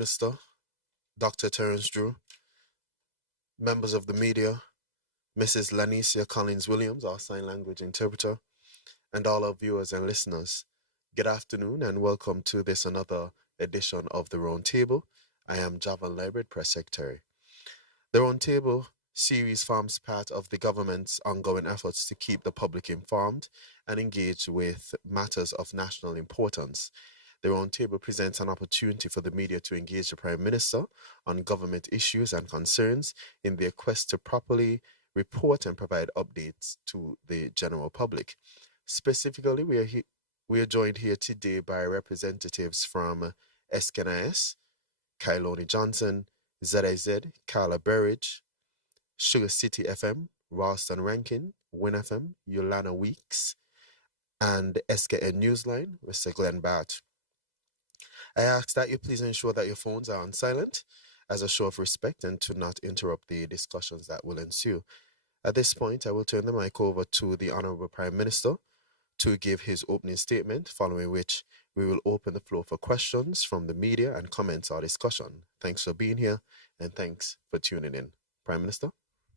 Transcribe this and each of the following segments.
Minister, Dr. Terrance Drew, members of the media, Mrs. Lanicia Collins-Williams, our sign language interpreter, and all our viewers and listeners. Good afternoon and welcome to this another edition of the Roundtable. I am Javan Library, Press Secretary. The Roundtable series forms part of the government's ongoing efforts to keep the public informed and engaged with matters of national importance. The Roundtable presents an opportunity for the media to engage the Prime Minister on government issues and concerns in their quest to properly report and provide updates to the general public. Specifically, we are joined here today by representatives from SKNIS, Kailoni Johnson, ZIZ, Carla Berridge, Sugar City FM, Ralston Rankin, Win FM, Yolanda Weeks, and SKN Newsline, Mr. Glenn Bart. I ask that you please ensure that your phones are on silent as a show of respect and to not interrupt the discussions that will ensue. At this point, I will turn the mic over to the Honourable Prime Minister to give his opening statement, following which we will open the floor for questions from the media and comments or discussion. Thanks for being here and thanks for tuning in. Prime Minister.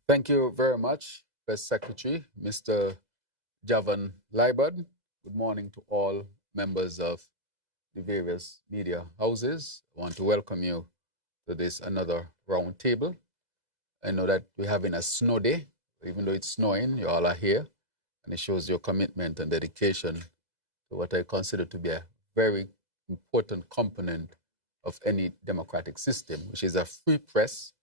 Thank you very much, Press Secretary, Mr. Javan Library. Good morning to all members of the various media houses. I want to welcome you to this another round table. I know that we're having a snow day. Even though it's snowing, you all are here, and it shows your commitment and dedication to what I consider to be a very important component of any democratic system, which is a free press,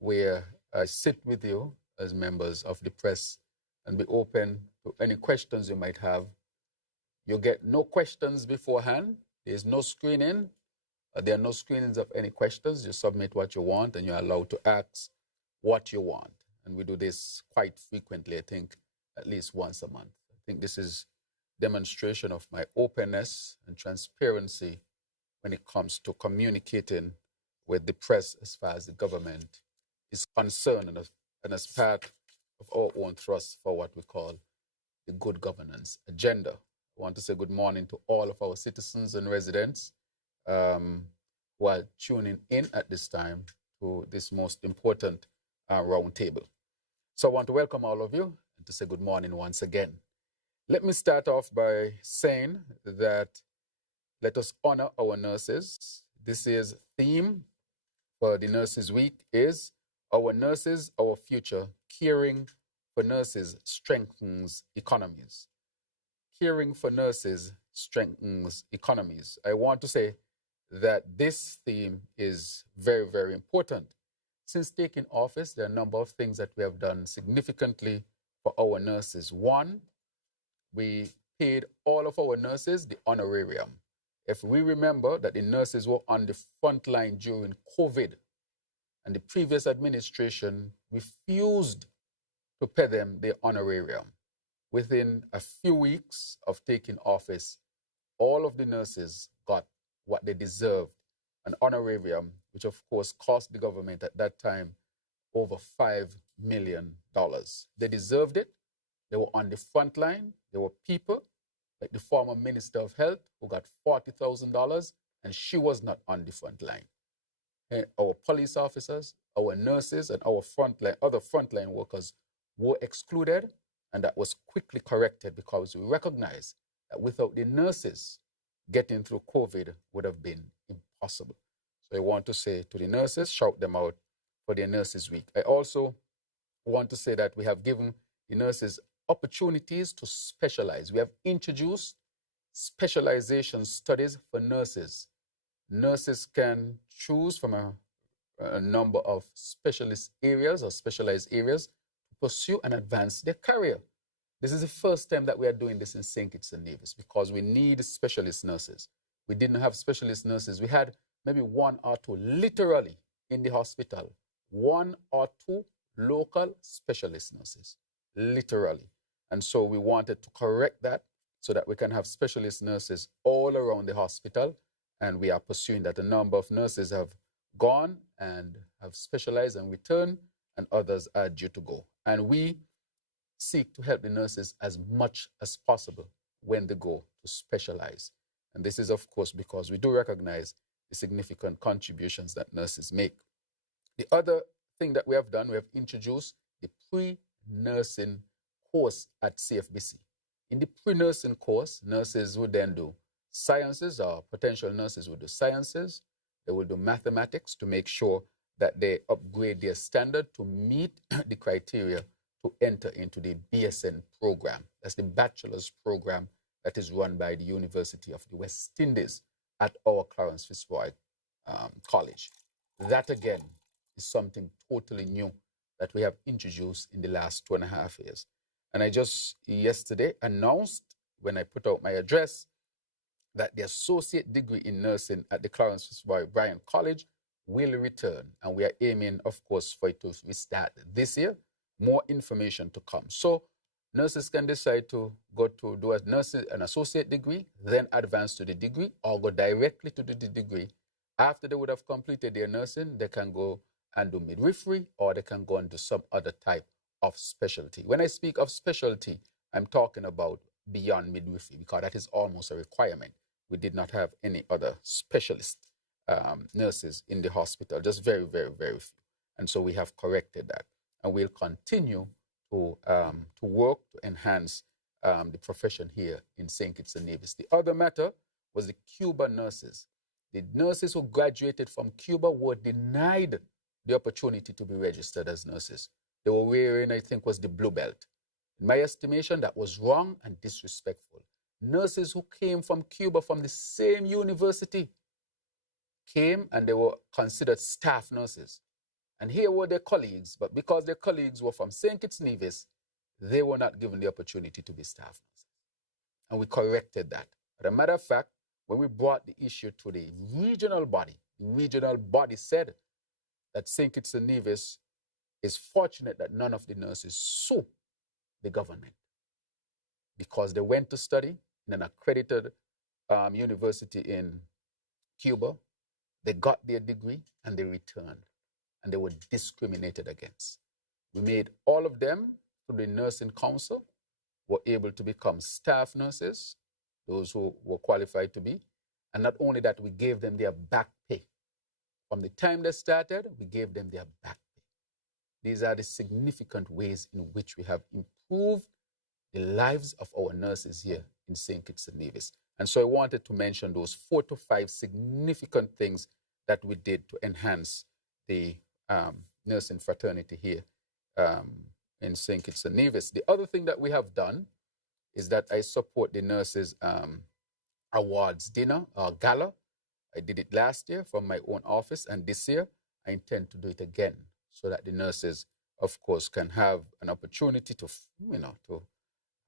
where I sit with you as members of the press and be open to any questions you might have. You get no questions beforehand. There's no screening. There are no screenings of any questions. You submit what you want and you're allowed to ask what you want. And we do this quite frequently, I think at least once a month. I think this is demonstration of my openness and transparency when it comes to communicating with the press as far as the government is concerned and as part of our own thrust for what we call the good governance agenda. I want to say good morning to all of our citizens and residents who are tuning in at this time to this most important round table. So I want to welcome all of you and to say good morning once again. Let me start off by saying that let us honor our nurses. This year's theme for the Nurses Week is Our Nurses, Our Future. Caring for nurses strengthens economies. Caring for nurses strengthens economies. I want to say that this theme is very, very important. Since taking office, there are a number of things that we have done significantly for our nurses. One, we paid all of our nurses the honorarium. If we remember that the nurses were on the front line during COVID, and the previous administration refused to pay them their honorarium. Within a few weeks of taking office, all of the nurses got what they deserved, an honorarium, which of course cost the government at that time over $5 million. They deserved it. They were on the front line. There were people like the former Minister of Health who got $40,000 and she was not on the front line. And our police officers, our nurses, and our other frontline workers were excluded, and that was quickly corrected because we recognized that without the nurses, getting through COVID would have been impossible. So I want to say to the nurses, shout them out for their Nurses Week. I also want to say that we have given the nurses opportunities to specialize. We have introduced specialization studies for nurses. Nurses can choose from a number of specialist areas or specialized areas to pursue and advance their career. This is the first time that we are doing this in St. Kitts and Nevis because we need specialist nurses. We didn't have specialist nurses. We had maybe one or two literally in the hospital, one or two local specialist nurses, literally. And so we wanted to correct that so that we can have specialist nurses all around the hospital. And we are pursuing that. A number of nurses have gone and have specialized and returned, and others are due to go. And we seek to help the nurses as much as possible when they go to specialize. And this is, of course, because we do recognize the significant contributions that nurses make. The other thing that we have done, we have introduced the pre-nursing course at CFBC. In the pre-nursing course, nurses would then do sciences, or potential nurses would do sciences. They will do mathematics to make sure that they upgrade their standard to meet the criteria to enter into the BSN program. That's the bachelor's program that is run by the University of the West Indies at our Clarence Fitzroy College. That again is something totally new that we have introduced in the last 2.5 years. And I just yesterday announced, when I put out my address, that the associate degree in nursing at the Clarence Fitzroy Bryan College will return. And we are aiming, of course, for it to restart this year. More information to come. So nurses can decide to go to do an associate degree, then advance to the degree, or go directly to the degree. After they would have completed their nursing, they can go and do midwifery, or they can go and do some other type of specialty. When I speak of specialty, I'm talking about beyond midwifery, because that is almost a requirement. We did not have any other specialist nurses in the hospital, just very, very, very few. And so we have corrected that. And we'll continue to work to enhance the profession here in St. Kitts and Nevis. The other matter was the Cuba nurses. The nurses who graduated from Cuba were denied the opportunity to be registered as nurses. They were wearing, I think, was the blue belt. In my estimation, that was wrong and disrespectful. Nurses who came from Cuba from the same university came and they were considered staff nurses. And here were their colleagues, but because their colleagues were from St. Kitts Nevis, they were not given the opportunity to be staff nurses. And we corrected that. As a matter of fact, when we brought the issue to the regional body said that St. Kitts and Nevis is fortunate that none of the nurses sue the government, because they went to study in an accredited university in Cuba, they got their degree, and they returned. And they were discriminated against. We made all of them, through the nursing council, were able to become staff nurses, those who were qualified to be. And not only that, we gave them their back pay. From the time they started, we gave them their back pay. These are the significant ways in which we have improved the lives of our nurses here in St. Kitts and Nevis. And so I wanted to mention those 4 to 5 significant things that we did to enhance the nursing fraternity here in St. Kitts and Nevis. The other thing that we have done is that I support the nurses awards dinner or gala. I did it last year from my own office, and this year I intend to do it again, so that the nurses, of course, can have an opportunity to, to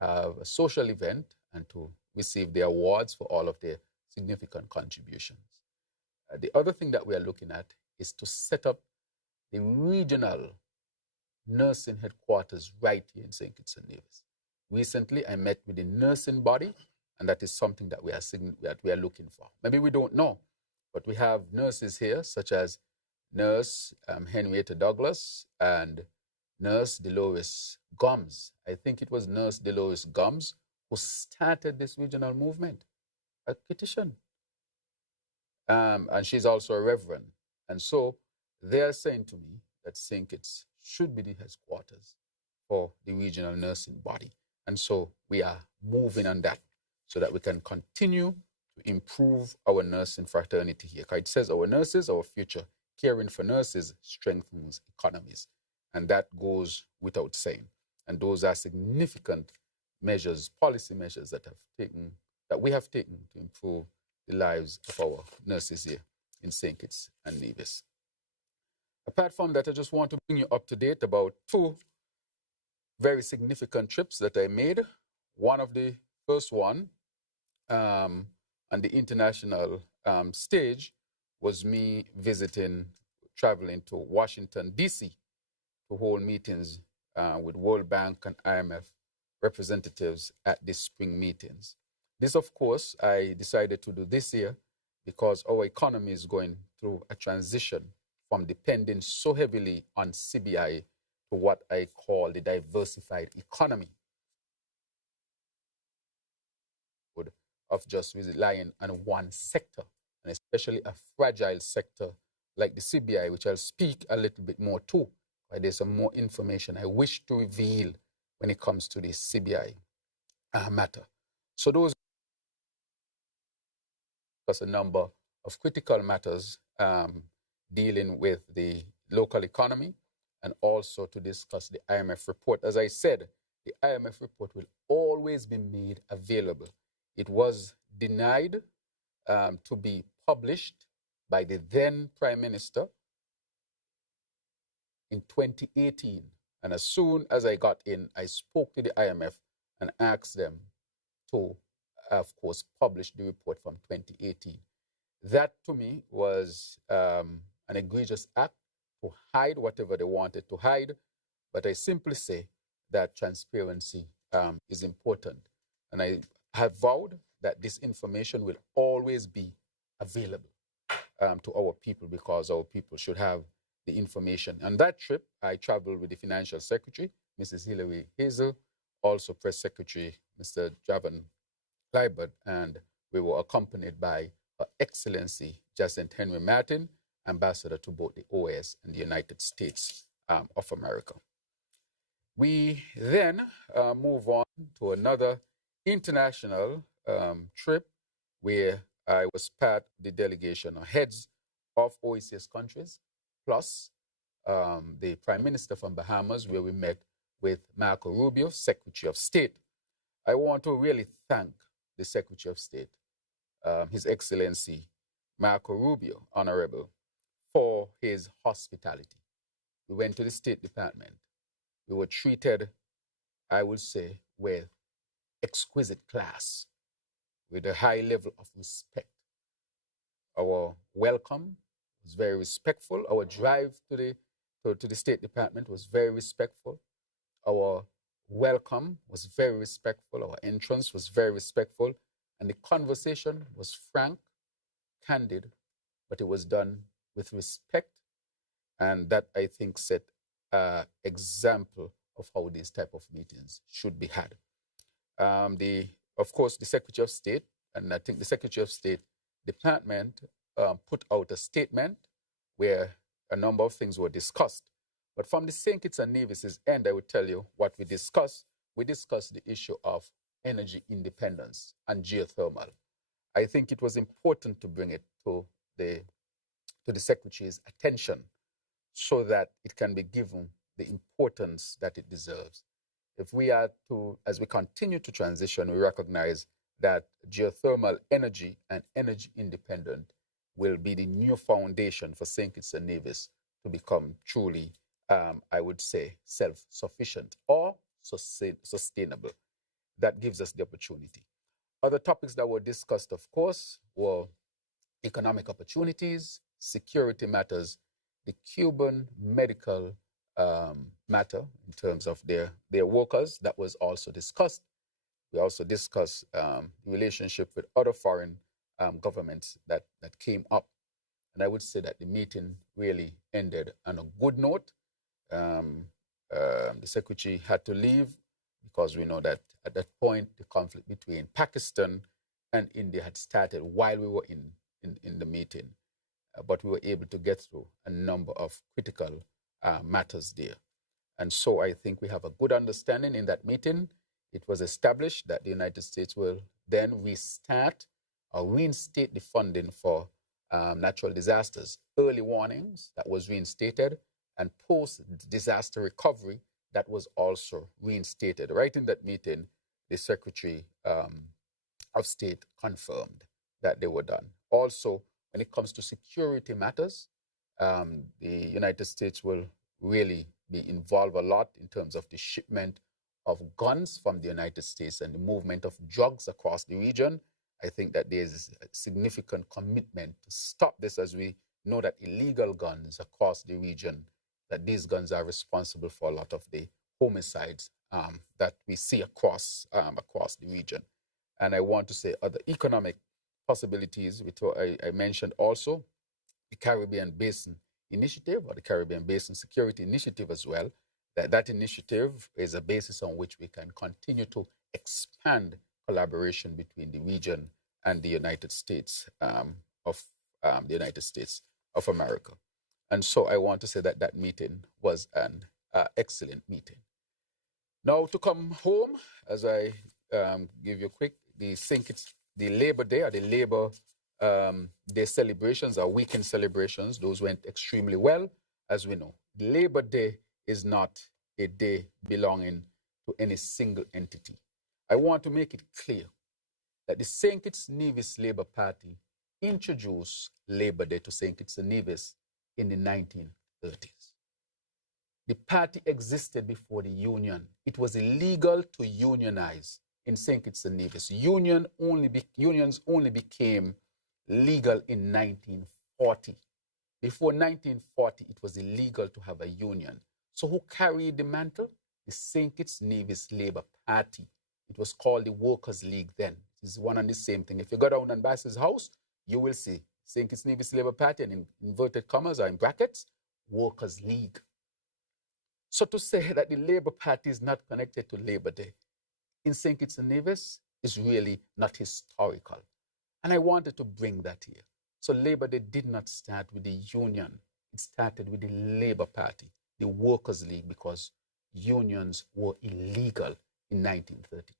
have a social event and to receive the awards for all of their significant contributions. The other thing that we are looking at is to set up the regional nursing headquarters right here in St. Kitts and Nevis. Recently, I met with the nursing body, and that is something that we are looking for. Maybe we don't know, but we have nurses here, such as Nurse Henrietta Douglas and Nurse Dolores Gomes. I think it was Nurse Dolores Gomes who started this regional movement, a petition. And she's also a reverend. And so they are saying to me that St. Kitts should be the headquarters for the regional nursing body. And so we are moving on that so that we can continue to improve our nursing fraternity here. It says our nurses, our future. Caring for nurses strengthens economies. And that goes without saying. And those are significant measures, policy measures that we have taken to improve the lives of our nurses here in St. Kitts and Nevis. Apart from that, I just want to bring you up to date about 2 very significant trips that I made. One of the first one on the international stage was me traveling to Washington, D.C. to hold meetings with World Bank and IMF representatives at the spring meetings. This, of course, I decided to do this year because our economy is going through a transition from depending so heavily on CBI to what I call the diversified economy, of just relying on one sector and especially a fragile sector like the CBI, which I'll speak a little bit more to. There's some more information I wish to reveal when it comes to the CBI matter. So those are a number of critical matters dealing with the local economy, and also to discuss the IMF report. As I said, the IMF report will always be made available. It was denied to be published by the then Prime Minister in 2018. And as soon as I got in, I spoke to the IMF and asked them to, of course, publish the report from 2018. That, to me, was an egregious act to hide whatever they wanted to hide. But I simply say that transparency is important. And I have vowed that this information will always be available to our people, because our people should have the information. On that trip, I traveled with the Financial Secretary, Mrs. Hilary Hazel, also Press Secretary, Mr. Javan Liebert, and we were accompanied by Her Excellency Jacinth Henry Martin, Ambassador to both the OAS and the United States of America. We then move on to another international trip where I was part of the delegation of heads of OAS countries, plus the Prime Minister from Bahamas, where we met with Marco Rubio, Secretary of State. I want to really thank the Secretary of State, His Excellency Marco Rubio, Honorable, for his hospitality. We went to the State Department. We were treated, I would say, with exquisite class, with a high level of respect. Our welcome was very respectful. Our drive to the State Department was very respectful. Our welcome was very respectful. Our entrance was very respectful. And the conversation was frank, candid, but it was done with respect. And that, I think, set an example of how these type of meetings should be had. Of course, the Secretary of State, and I think the Secretary of State Department put out a statement where a number of things were discussed. But from the St. Kitts and Nevis's end, I would tell you what we discussed. We discussed the issue of energy independence and geothermal. I think it was important to bring it to the Secretary's attention so that it can be given the importance that it deserves. If we are to, as we continue to transition, we recognize that geothermal energy and energy independent will be the new foundation for St. Kitts and Nevis to become truly, I would say, self-sufficient or sustainable. That gives us the opportunity. Other topics that were discussed, of course, were economic opportunities, security matters, the Cuban medical matter in terms of their workers. That was also discussed. We also discussed the relationship with other foreign governments that came up. And I would say that the meeting really ended on a good note. The Secretary had to leave because we know that at that point, the conflict between Pakistan and India had started while we were in the meeting. But we were able to get through a number of critical matters there. And so I think we have a good understanding in that meeting. It was established that the United States will then restart or reinstate the funding for natural disasters. Early warnings, that was reinstated, and post-disaster recovery, that was also reinstated. Right in that meeting, the Secretary of State confirmed that they were done. Also, when it comes to security matters, the United States will really be involved a lot in terms of the shipment of guns from the United States and the movement of drugs across the region. I think that there's a significant commitment to stop this, as we know that illegal guns across the region, that these guns are responsible for a lot of the homicides that we see across the region. And I want to say other economic possibilities, which I mentioned also, the Caribbean Basin Initiative, or the Caribbean Basin Security Initiative as well. That initiative is a basis on which we can continue to expand collaboration between the region and the United States. of the United States of America. And so I want to say that that meeting was an excellent meeting. Now to come home, as I give you a quick, the Labor Day or the Labor Day celebrations or weekend celebrations, those went extremely well, as we know. Labor Day is not a day belonging to any single entity. I want to make it clear that the St. Kitts Nevis Labour Party introduced Labor Day to St. Kitts and Nevis in the 1930s. The party existed before the union. It was illegal to unionize in St. Kitts and Nevis. Unions only became legal in 1940. Before 1940, it was illegal to have a union. So who carried the mantle? The St. Kitts Nevis Labour Party. It was called the Workers' League then. It's one and the same thing. If you go down on Bass's house, you will see St. Kitts Nevis Labour Party, and in inverted commas or in brackets, Workers' League. So to say that the Labour Party is not connected to Labor Day in St. Kitts and Nevis is really not historical. And I wanted to bring that here. So Labor Day did not start with the union. It started with the Labour Party, the Workers' League, because unions were illegal in 1932.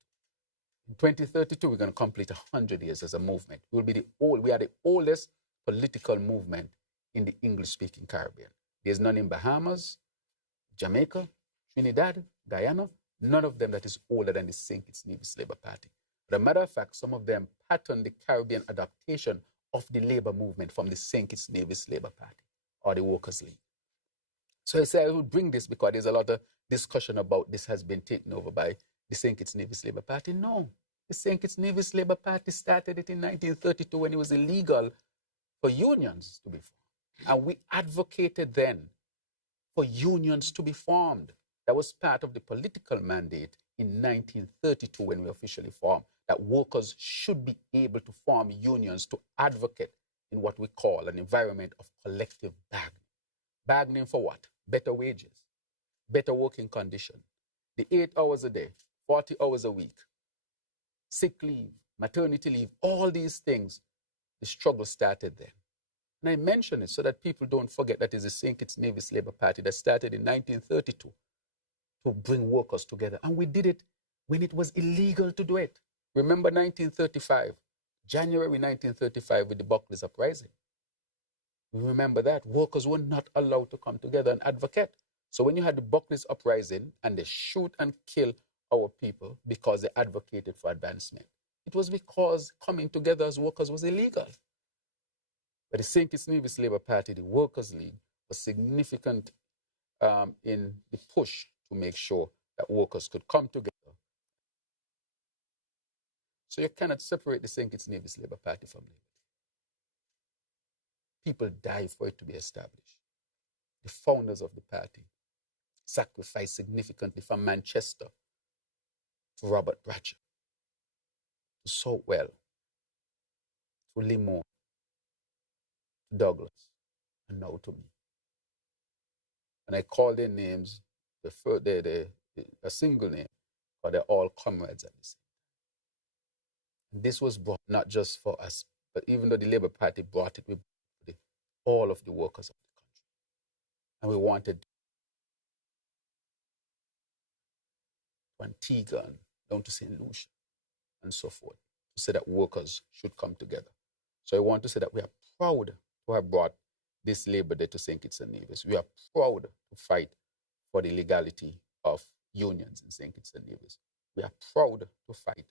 In 2032, we're going to complete 100 years as a movement. We are the oldest political movement in the English-speaking Caribbean. There's none in Bahamas, Jamaica, Trinidad, Guyana, none of them that is older than the St. Kitts Nevis Labour Party. But as a matter of fact, some of them patterned the Caribbean adaptation of the labor movement from the St. Kitts Nevis Labour Party or the Workers' League. So I say I would bring this because there's a lot of discussion about this has been taken over by the St. Kitts Nevis Labour Party. No, the St. Kitts Nevis Labour Party started it in 1932 when it was illegal for unions to be formed. And we advocated then for unions to be formed. That was part of the political mandate in 1932 when we officially formed, that workers should be able to form unions to advocate in what we call an environment of collective bargaining. Bargaining for what? Better wages, better working condition, the 8 hours a day, 40 hours a week, sick leave, maternity leave, all these things, the struggle started then. And I mention it so that people don't forget that it's the St. Kitts Nevis Labour Party that started in 1932 to bring workers together. And we did it when it was illegal to do it. Remember 1935, January 1935 with the Buckley's Uprising. We remember that. Workers were not allowed to come together and advocate. So when you had the Buckley's Uprising and they shoot and kill our people because they advocated for advancement, it was because coming together as workers was illegal. But the St. Kitts Nevis Labour Party, the Workers' League, was significant in the push to make sure that workers could come together. So you cannot separate the St. Kitts Nevis Labour Party from Labour. People died for it to be established. The founders of the party sacrificed significantly from Manchester to Robert Bratcher, to Southwell, to Limon, to Douglas, and now to me. And I call their names a single name, but they're all comrades at the same time. And this was brought not just for us, but even though the Labour Party brought it, we brought it all of the workers of the country. And we wanted to Antigua and down to St. Lucia and so forth, to say that workers should come together. So I want to say that we are proud to have brought this Labor Day to St. Kitts and Nevis. We are proud to fight for the legality of unions in St. Kitts and Nevis. We are proud to fight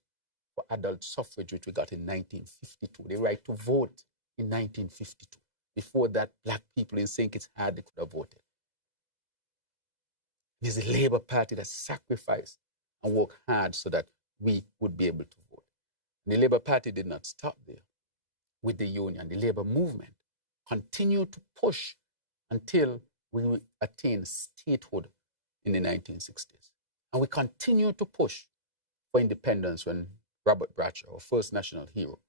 for adult suffrage, which we got in 1952, the right to vote in 1952. Before that, black people in St. Kitts hardly could have voted. It is the Labour Party that sacrificed and worked hard so that we would be able to vote. And the Labour Party did not stop there with the union. The Labour movement continued to push until we attained statehood in the 1960s. And we continued to push for independence when Robert Bratcher, our first national hero,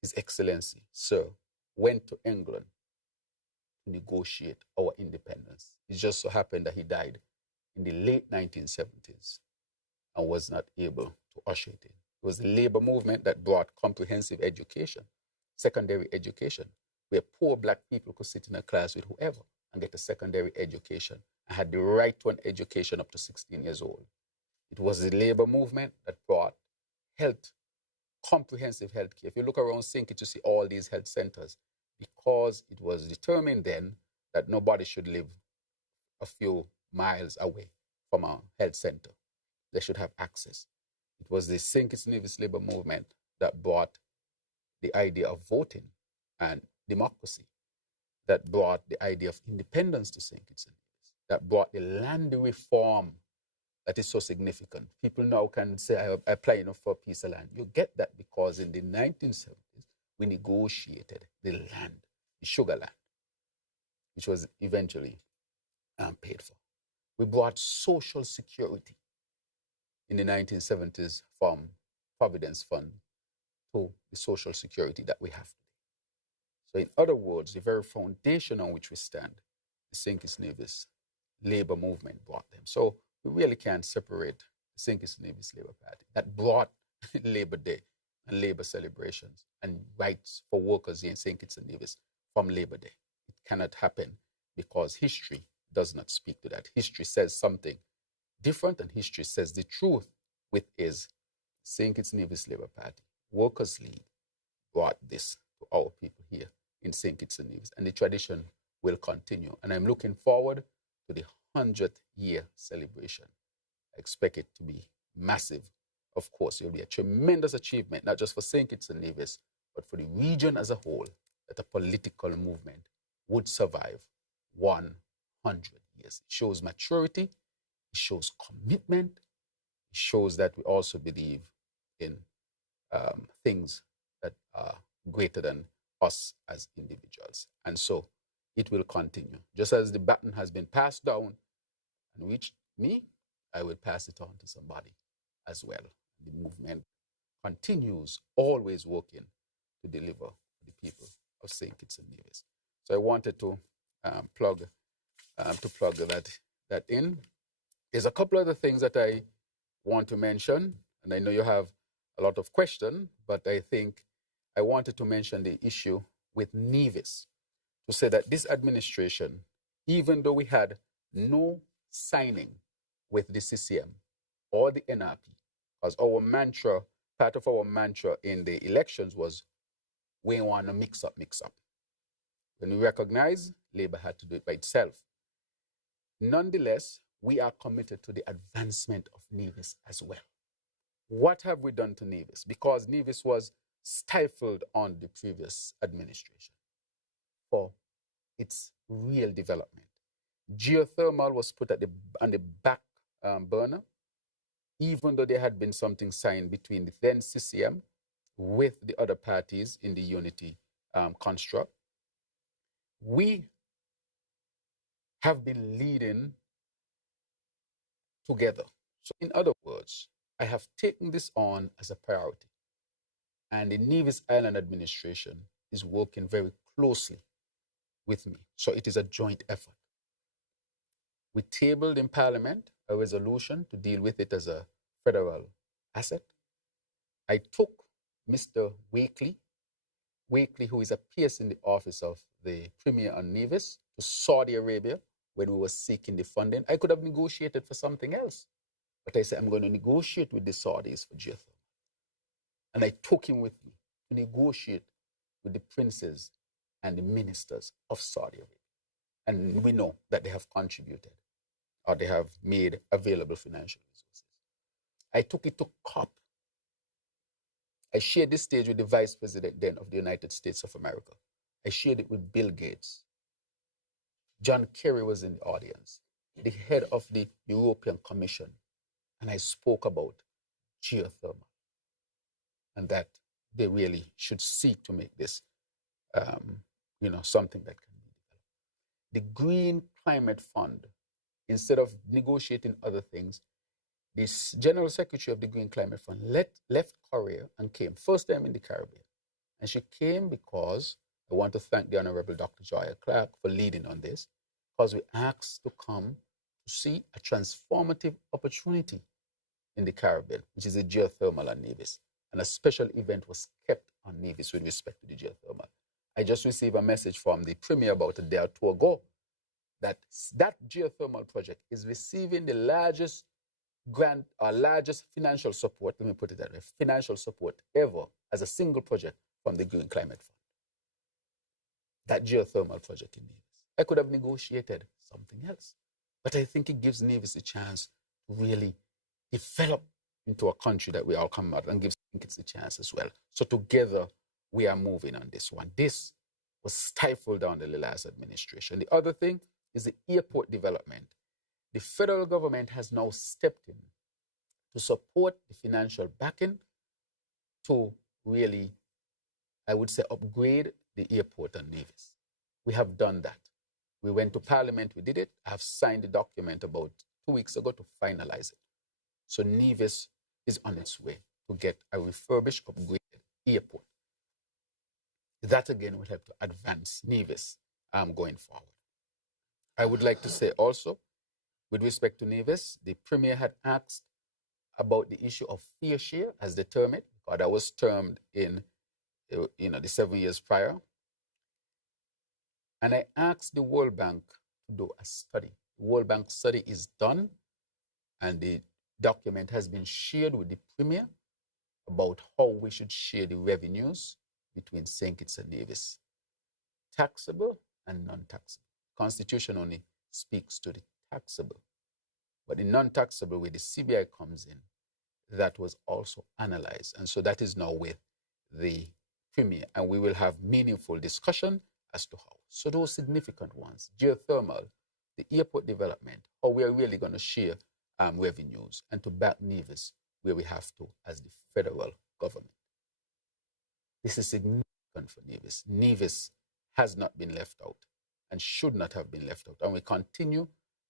His Excellency, Sir, went to England to negotiate our independence. It just so happened that he died in the late 1970s and was not able to usher it in. It was the labor movement that brought comprehensive education secondary education, where poor black people could sit in a class with whoever and get a secondary education and had the right to an education up to 16 years old. It was the labor movement that brought health, comprehensive health care. If you look around Sinky to see all these health centers, because it was determined then that nobody should live a few miles away from a health center. They should have access. It was the St. Kitts Nevis labor movement that brought the idea of voting and democracy, that brought the idea of independence to St. Kitts Nevis, that brought the land reform that is so significant. People now can say, I apply for a piece of land. You get that because in the 1970s, we negotiated the land, the sugar land, which was eventually paid for. We brought social security in the 1970s from Providence Fund to the social security that we have today. So in other words, the very foundation on which we stand, the St. Kitts Nevis labor movement brought them. So we really can't separate the St. Kitts Nevis Labour Party that brought Labor Day and labor celebrations and rights for workers in St. Kitts Nevis from Labor Day. It cannot happen because history does not speak to that. History says something different, and history says the truth, which is St. Kitts Nevis Labour Party, Workers' League, brought this to our people here in St. Kitts Nevis, and the tradition will continue. And I'm looking forward to the 100th year celebration. I expect it to be massive. Of course, it will be a tremendous achievement, not just for St. Kitts and Nevis, but for the region as a whole, that a political movement would survive 100 years. It shows maturity, it shows commitment, it shows that we also believe in things that are greater than us as individuals. And so it will continue. Just as the baton has been passed down and reached me, I will pass it on to somebody as well. The movement continues, always working to deliver for the people of St. Kitts and Nevis. So I wanted to plug that in. There's a couple other things that I want to mention, and I know you have a lot of questions, but I think I wanted to mention the issue with Nevis, to say that this administration, even though we had no signing with the CCM or the NRP, because our mantra, part of our mantra in the elections was, we want to mix up. When we recognize, Labour had to do it by itself. Nonetheless, we are committed to the advancement of Nevis as well. What have we done to Nevis? Because Nevis was stifled on the previous administration for its real development. Geothermal was put on the back burner, even though there had been something signed between the then CCM with the other parties in the unity construct. We have been leading together. So in other words, I have taken this on as a priority. And the Nevis Island administration is working very closely with me. So it is a joint effort. We tabled in Parliament a resolution to deal with it as a federal asset. I took Mr. Wakely, who is a PS in the office of the Premier on Nevis, to Saudi Arabia when we were seeking the funding. I could have negotiated for something else, but I said, I'm going to negotiate with the Saudis for geothermal. And I took him with me to negotiate with the princes and the ministers of Saudi Arabia. And we know that they have contributed, or they have made available financial resources. I took it to COP. I shared this stage with the Vice President then of the United States of America. I shared it with Bill Gates. John Kerry was in the audience, the head of the European Commission. And I spoke about geothermal, and that they really should seek to make this something that can be developed. The Green Climate Fund, instead of negotiating other things, this General Secretary of the Green Climate Fund left Korea and came, first time in the Caribbean. And she came because I want to thank the Honorable Dr. Joya Clark for leading on this, because we asked to come to see a transformative opportunity in the Caribbean, which is a geothermal on Nevis. and a special event was kept on Nevis with respect to the geothermal. I just received a message from the Premier about a day or two ago that that geothermal project is receiving the largest grant or largest financial support, let me put it that way, financial support ever as a single project from the Green Climate Fund. That geothermal project in Nevis. I could have negotiated something else, but I think it gives Nevis a chance to really develop into a country that we all come out and gives it a chance as well. So together we are moving on this one. This was stifled under the last administration. The other thing is the airport development. The federal government has now stepped in to support the financial backing to really, I would say, upgrade the airport on Nevis. We have done that. We went to Parliament, we did it. I have signed the document about 2 weeks ago to finalize it. So Nevis is on its way to get a refurbished, upgraded airport. That again will help to advance Nevis going forward. I would like to say also, with respect to Nevis, the Premier had asked about the issue of fair share as determined, because that was termed in the 7 years prior. And I asked the World Bank to do a study. The World Bank study is done, and the document has been shared with the Premier about how we should share the revenues between St. Kitts and Nevis, taxable and non-taxable. Constitution only speaks to the taxable, but the non-taxable, where the CBI comes in, that was also analyzed, and so that is now with the Premier, and we will have meaningful discussion as to how. So those significant ones, geothermal, the airport development, how we are really going to share revenues, and to back Nevis where we have to as the federal government. This is significant for Nevis. Nevis has not been left out and should not have been left out, and we continue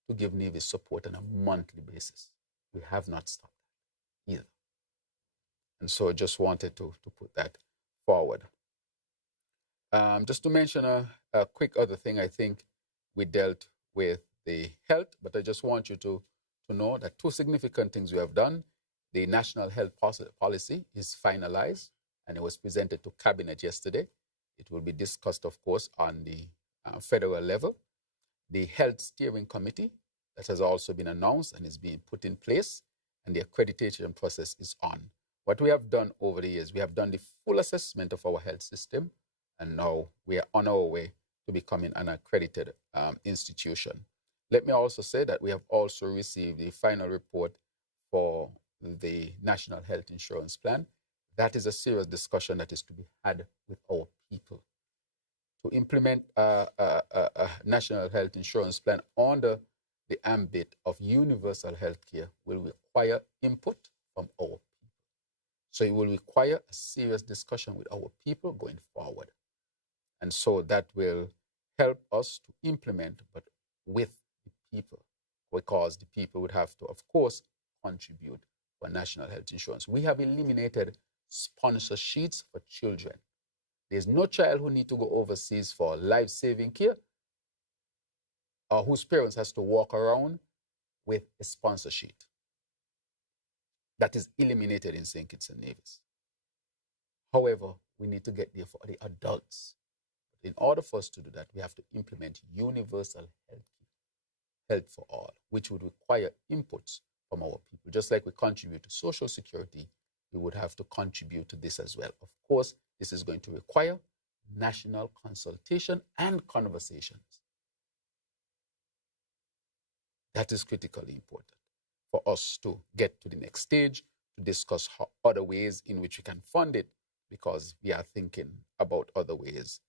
to give Nevis support on a monthly basis. We have not stopped that either. And so I just wanted to put that forward. Just to mention a quick other thing, I think we dealt with the health, but I just want you to know that two significant things we have done. The National Health Policy is finalized, and it was presented to Cabinet yesterday. It will be discussed, of course, on the federal level. The Health Steering Committee, that has also been announced and is being put in place, and the accreditation process is on. What we have done over the years, we have done the full assessment of our health system, and now we are on our way to becoming an accredited institution. Let me also say that we have also received the final report for the National Health Insurance Plan. That is a serious discussion that is to be had with our people. To implement a National Health Insurance Plan under the ambit of universal health care will require input from our people. So it will require a serious discussion with our people going forward. And so that will help us to implement, but with the people, because the people would have to, of course, contribute for national health insurance. We have eliminated sponsor sheets for children. There's no child who needs to go overseas for life-saving care or whose parents has to walk around with a sponsor sheet. That is eliminated in St. Kitts and Nevis. However, we need to get there for the adults. In order for us to do that, we have to implement universal health for all, which would require inputs from our people. Just like we contribute to Social Security, we would have to contribute to this as well. Of course, this is going to require national consultation and conversations. That is critically important for us to get to the next stage, to discuss other ways in which we can fund it, because we are thinking about other ways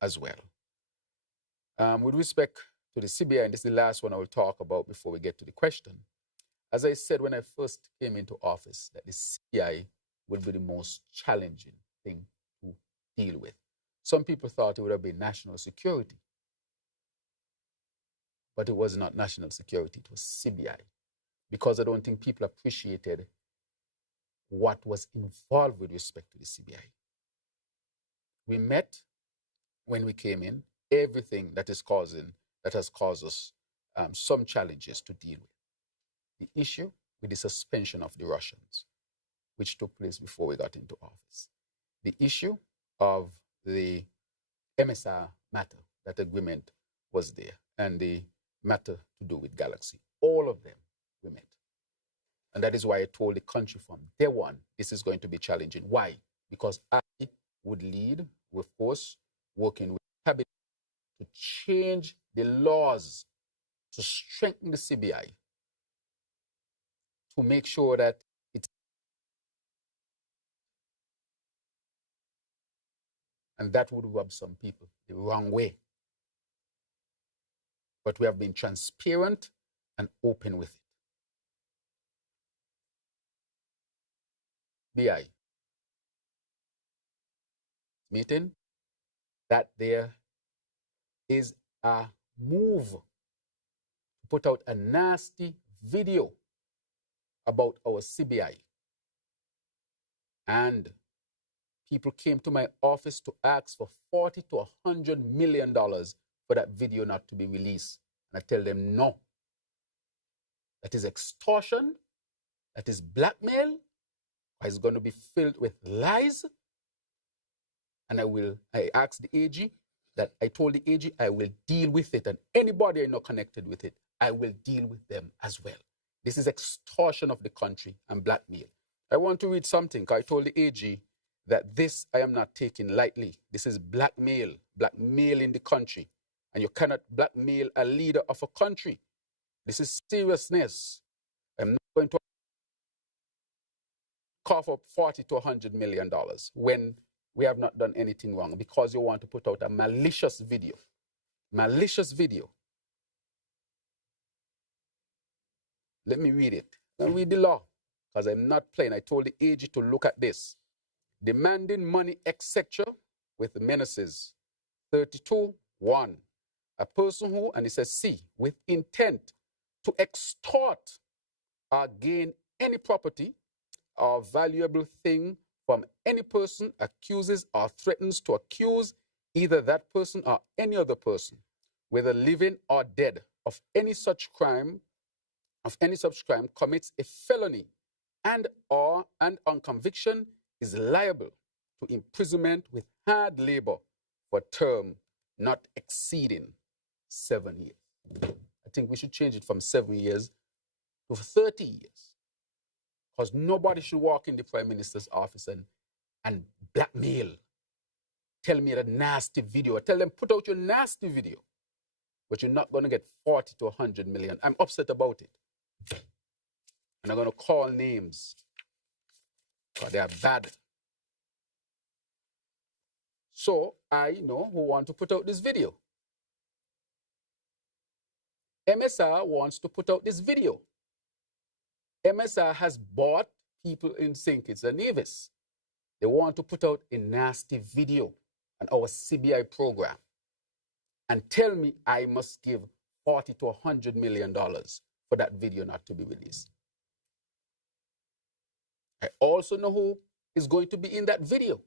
as well. With respect to the CBI, and this is the last one I will talk about before we get to the question. As I said when I first came into office, that the CBI will be the most challenging thing to deal with. Some people thought it would have been national security, but it was not national security, it was CBI, because I don't think people appreciated what was involved with respect to the CBI. We met when we came in, everything that has caused us some challenges to deal with. The issue with the suspension of the Russians. which took place before we got into office. The issue of the MSR matter, that agreement was there, and the matter to do with Galaxy, all of them we met. And that is why I told the country from day one, this is going to be challenging. Why? Because I would lead, of course, working with cabinet to change the laws, to strengthen the CBI, to make sure that it's, and that would rub some people the wrong way. But we have been transparent and open with it. BI meeting that there is a move to put out a nasty video about our CBI. And people came to my office to ask for $40 to $100 million for that video not to be released. And I tell them no. That is extortion. That is blackmail. It's going to be filled with lies. And I asked the AG that I told the AG I will deal with it. And anybody I know connected with it, I will deal with them as well. This is extortion of the country and blackmail. I want to read something. I told the AG that this I am not taking lightly. This is blackmail in the country. And you cannot blackmail a leader of a country. This is seriousness. I'm not going to cough up $40 to $100 million when we have not done anything wrong because you want to put out a malicious video. Malicious video. Let me read it. I'll read the law because I'm not playing. I told the AG to look at this. Demanding money, etc. with menaces. 32(1). A person who, and it says C, with intent to extort or gain any property or valuable thing from any person accuses or threatens to accuse either that person or any other person, whether living or dead, of any such crime, commits a felony and on conviction is liable to imprisonment with hard labor for a term not exceeding 7 years. I think we should change it from 7 years to 30 years. Because nobody should walk in the Prime Minister's office and blackmail. Tell me that nasty video. Tell them, put out your nasty video. But you're not going to get 40 to 100 million. I'm upset about it. And I'm going to call names. Because they are bad. So I know who want to put out this video. MSR wants to put out this video. MSR has bought people in St. Kitts and Nevis. They want to put out a nasty video on our CBI program and tell me I must give $40 to $100 million for that video not to be released. I also know who is going to be in that video.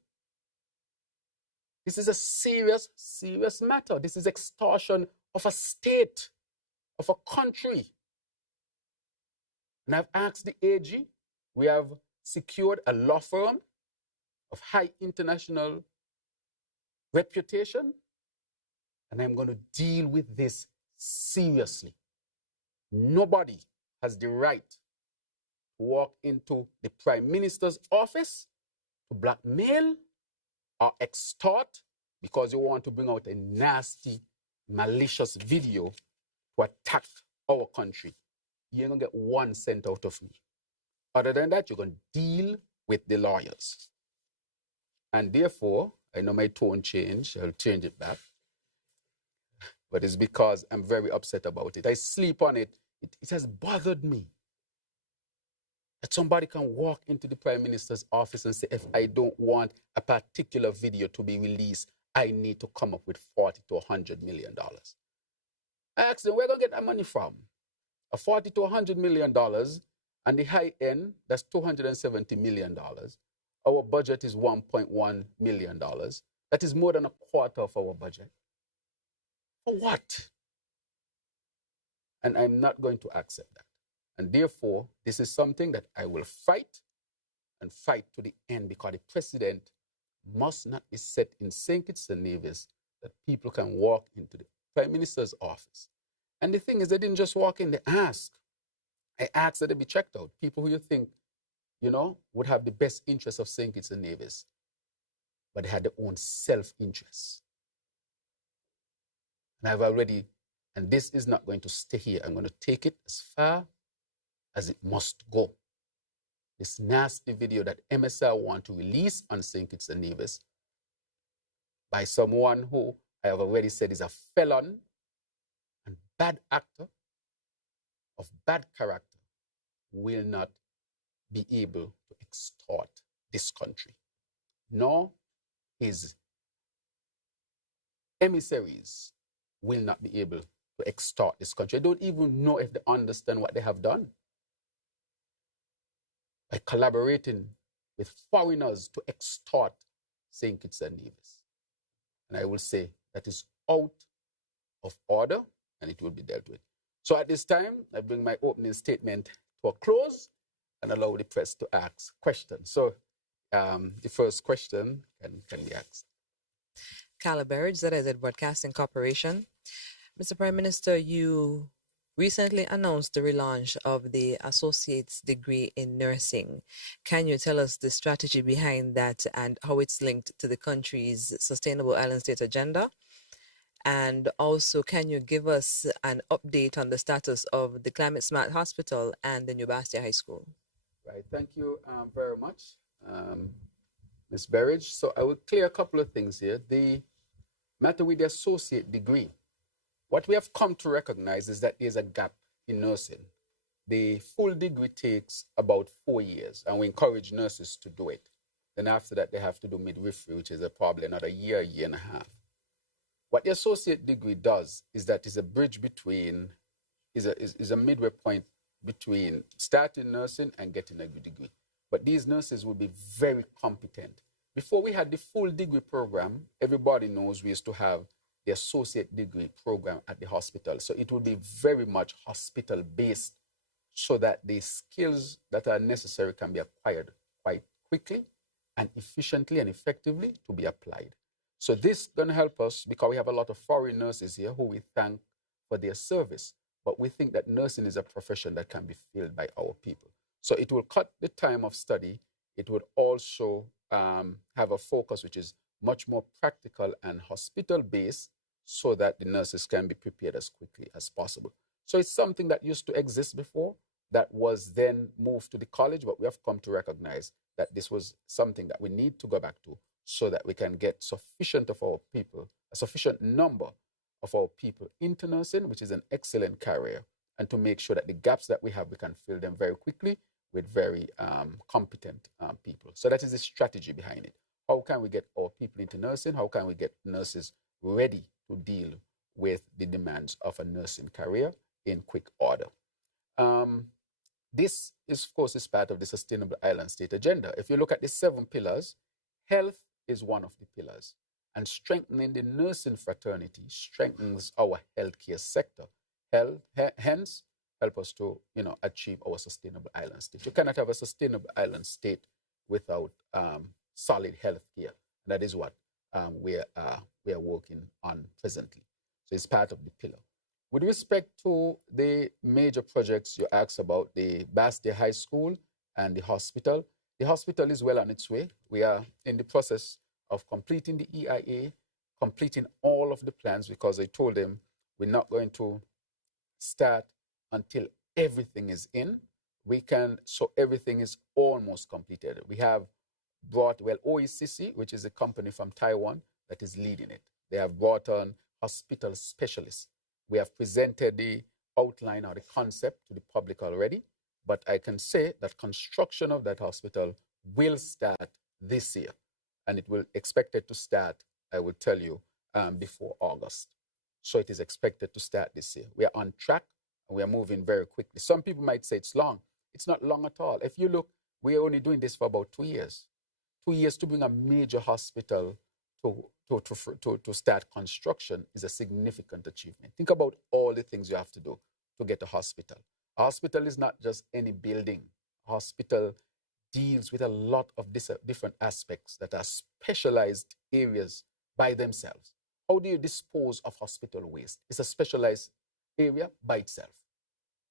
This is a serious, serious matter. This is extortion of a state, of a country. And I've asked the AG, we have secured a law firm of high international reputation, and I'm going to deal with this seriously. Nobody has the right to walk into the Prime Minister's office to blackmail or extort because you want to bring out a nasty, malicious video to attack our country. You're going to get 1 cent out of me. Other than that, you're going to deal with the lawyers. And therefore, I know my tone changed. I'll change it back. But it's because I'm very upset about it. I sleep on it. It has bothered me that somebody can walk into the Prime Minister's office and say, if I don't want a particular video to be released, I need to come up with $40 to $100 million. I asked them, where are you going to get that money from? A $40 to $100 million, and the high end, that's $270 million. Our budget is $1.1 million. That is more than a quarter of our budget. For what? And I'm not going to accept that. And therefore, this is something that I will fight, and fight to the end, because the president must not be set in St. Kitts and Nevis that people can walk into the prime minister's office. And the thing is, they didn't just walk in, they asked. I asked that they be checked out. People who you think, would have the best interest of St. Kitts and Nevis, but they had their own self-interest. And this is not going to stay here. I'm going to take it as far as it must go. This nasty video that MSR want to release on St. Kitts and Nevis by someone who I have already said is a felon and bad actor of bad character will not be able to extort this country, nor his emissaries will not be able to extort this country. I don't even know if they understand what they have done by collaborating with foreigners to extort St. Kitts and Nevis. And I will say that is out of order and it will be dealt with. So at this time, I bring my opening statement to a close and allow the press to ask questions. So the first question can be asked. Carla Berridge, ZZ Broadcasting Corporation. Mr. Prime Minister, you recently announced the relaunch of the associate's degree in nursing. Can you tell us the strategy behind that and how it's linked to the country's Sustainable Island State agenda? And also, can you give us an update on the status of the Climate Smart Hospital and the New Bastia High School? Right, thank you very much, Ms. Berridge. So I will clear a couple of things here. The matter with the associate degree, what we have come to recognize is that there's a gap in nursing. The full degree takes about 4 years, and we encourage nurses to do it. Then after that, they have to do midwifery, which is probably another year and a half. What the associate degree does is that is a bridge between, is a midway point between starting nursing and getting a degree. But these nurses will be very competent. Before we had the full degree program, everybody knows we used to have the associate degree program at the hospital. So it will be very much hospital-based so that the skills that are necessary can be acquired quite quickly and efficiently and effectively to be applied. So this is going to help us because we have a lot of foreign nurses here who we thank for their service. But we think that nursing is a profession that can be filled by our people. So it will cut the time of study. It would also have a focus which is much more practical and hospital-based so that the nurses can be prepared as quickly as possible. So it's something that used to exist before that was then moved to the college, but we have come to recognize that this was something that we need to go back to so that we can get sufficient of our people, a sufficient number of our people into nursing, which is an excellent career, and to make sure that the gaps that we have, we can fill them very quickly with very competent people. So that is the strategy behind it. How can we get our people into nursing? How can we get nurses ready to deal with the demands of a nursing career in quick order? This is, of course, is part of the Sustainable Island State agenda. If you look at the 7 pillars, health is one of the pillars. And strengthening the nursing fraternity strengthens our healthcare sector. Hence, help us to achieve our sustainable island state. You cannot have a sustainable island state without solid healthcare. That is what we are working on presently. So it's part of the pillar. With respect to the major projects you asked about, the Bastia High School and the hospital is well on its way. We are in the process of completing the EIA, completing all of the plans, because I told them we're not going to start until everything is in. So everything is almost completed. We have brought, OECC, which is a company from Taiwan that is leading it. They have brought on hospital specialists. We have presented the outline or the concept to the public already, but I can say that construction of that hospital will start this year. And it will expected to start, I will tell you, before August. So it is expected to start this year. We are on track and we are moving very quickly. Some people might say it's long. It's not long at all. If you look, we are only doing this for about 2 years. 2 years to bring a major hospital to start construction is a significant achievement. Think about all the things you have to do to get a hospital. A hospital is not just any building. A hospital deals with a lot of different aspects that are specialized areas by themselves. How do you dispose of hospital waste? It's a specialized area by itself.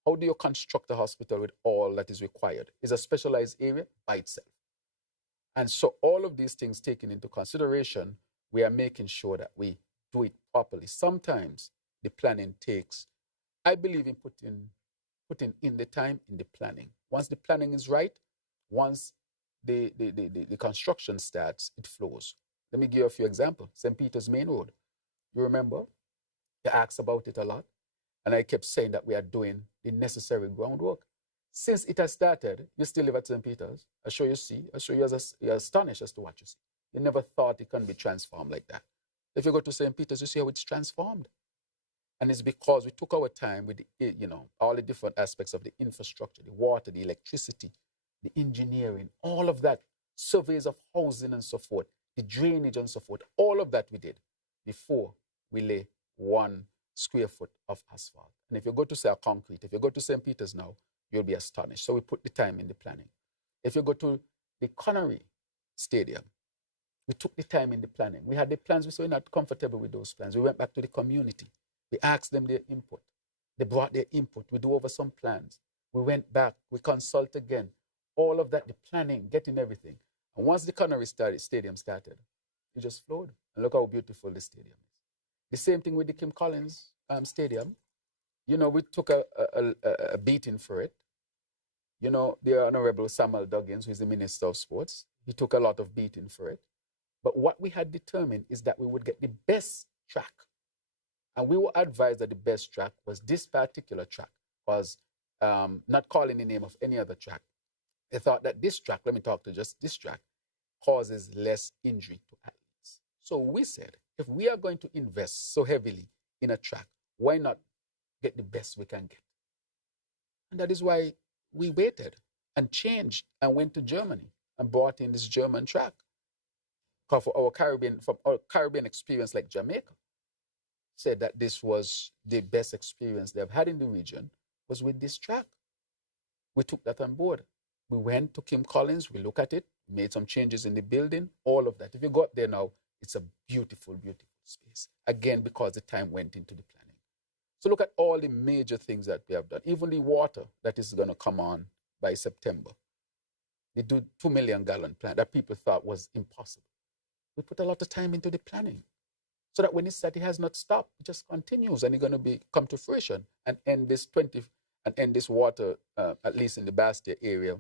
How do you construct a hospital with all that is required? It's a specialized area by itself. And so all of these things taken into consideration, we are making sure that we do it properly. Sometimes the planning takes, I believe in putting in the time in the planning. Once the planning is right, once the construction starts, it flows. Let me give you a few examples. St. Peter's Main Road. You remember? You asked about it a lot. And I kept saying that we are doing the necessary groundwork. Since it has started, you still live at St. Peter's. I'm sure you see. I'm sure you're astonished as to what you see. You never thought it can be transformed like that. If you go to St. Peter's, you see how it's transformed. And it's because we took our time with all the different aspects of the infrastructure, the water, the electricity, the engineering, all of that, surveys of housing and so forth, the drainage and so forth, all of that we did before we lay 1 square foot of asphalt. And if you go to say concrete, if you go to St. Peter's now, you'll be astonished. So we put the time in the planning. If you go to the Connery Stadium, we took the time in the planning. We had the plans, we were not comfortable with those plans. We went back to the community. We asked them their input. They brought their input. We do over some plans. We went back. We consult again. All of that, the planning, getting everything. And once the Connery Stadium started, it just flowed. And look how beautiful the stadium is. The same thing with the Kim Collins Stadium. We took a beating for it. The Honorable Samuel Duggins, who is the Minister of Sports, he took a lot of beating for it. But what we had determined is that we would get the best track. And we were advised that the best track was this particular track, was not calling the name of any other track. They thought that this track, let me talk to just this track, causes less injury to athletes. So we said, if we are going to invest so heavily in a track, why not get the best we can get? And that is why we waited and changed and went to Germany and brought in this German track. Because from our Caribbean experience, like Jamaica, said that this was the best experience they've had in the region was with this track. We took that on board. We went to Kim Collins, we looked at it, made some changes in the building, all of that. If you go up there now, it's a beautiful, beautiful space. Again, because the time went into the planning. So look at all the major things that we have done. Even the water that is going to come on by September. They do 2 million gallon plant that people thought was impossible. We put a lot of time into the planning so that when it starts, it has not stopped. It just continues and it's going to come to fruition and end this water, at least in the Bastia area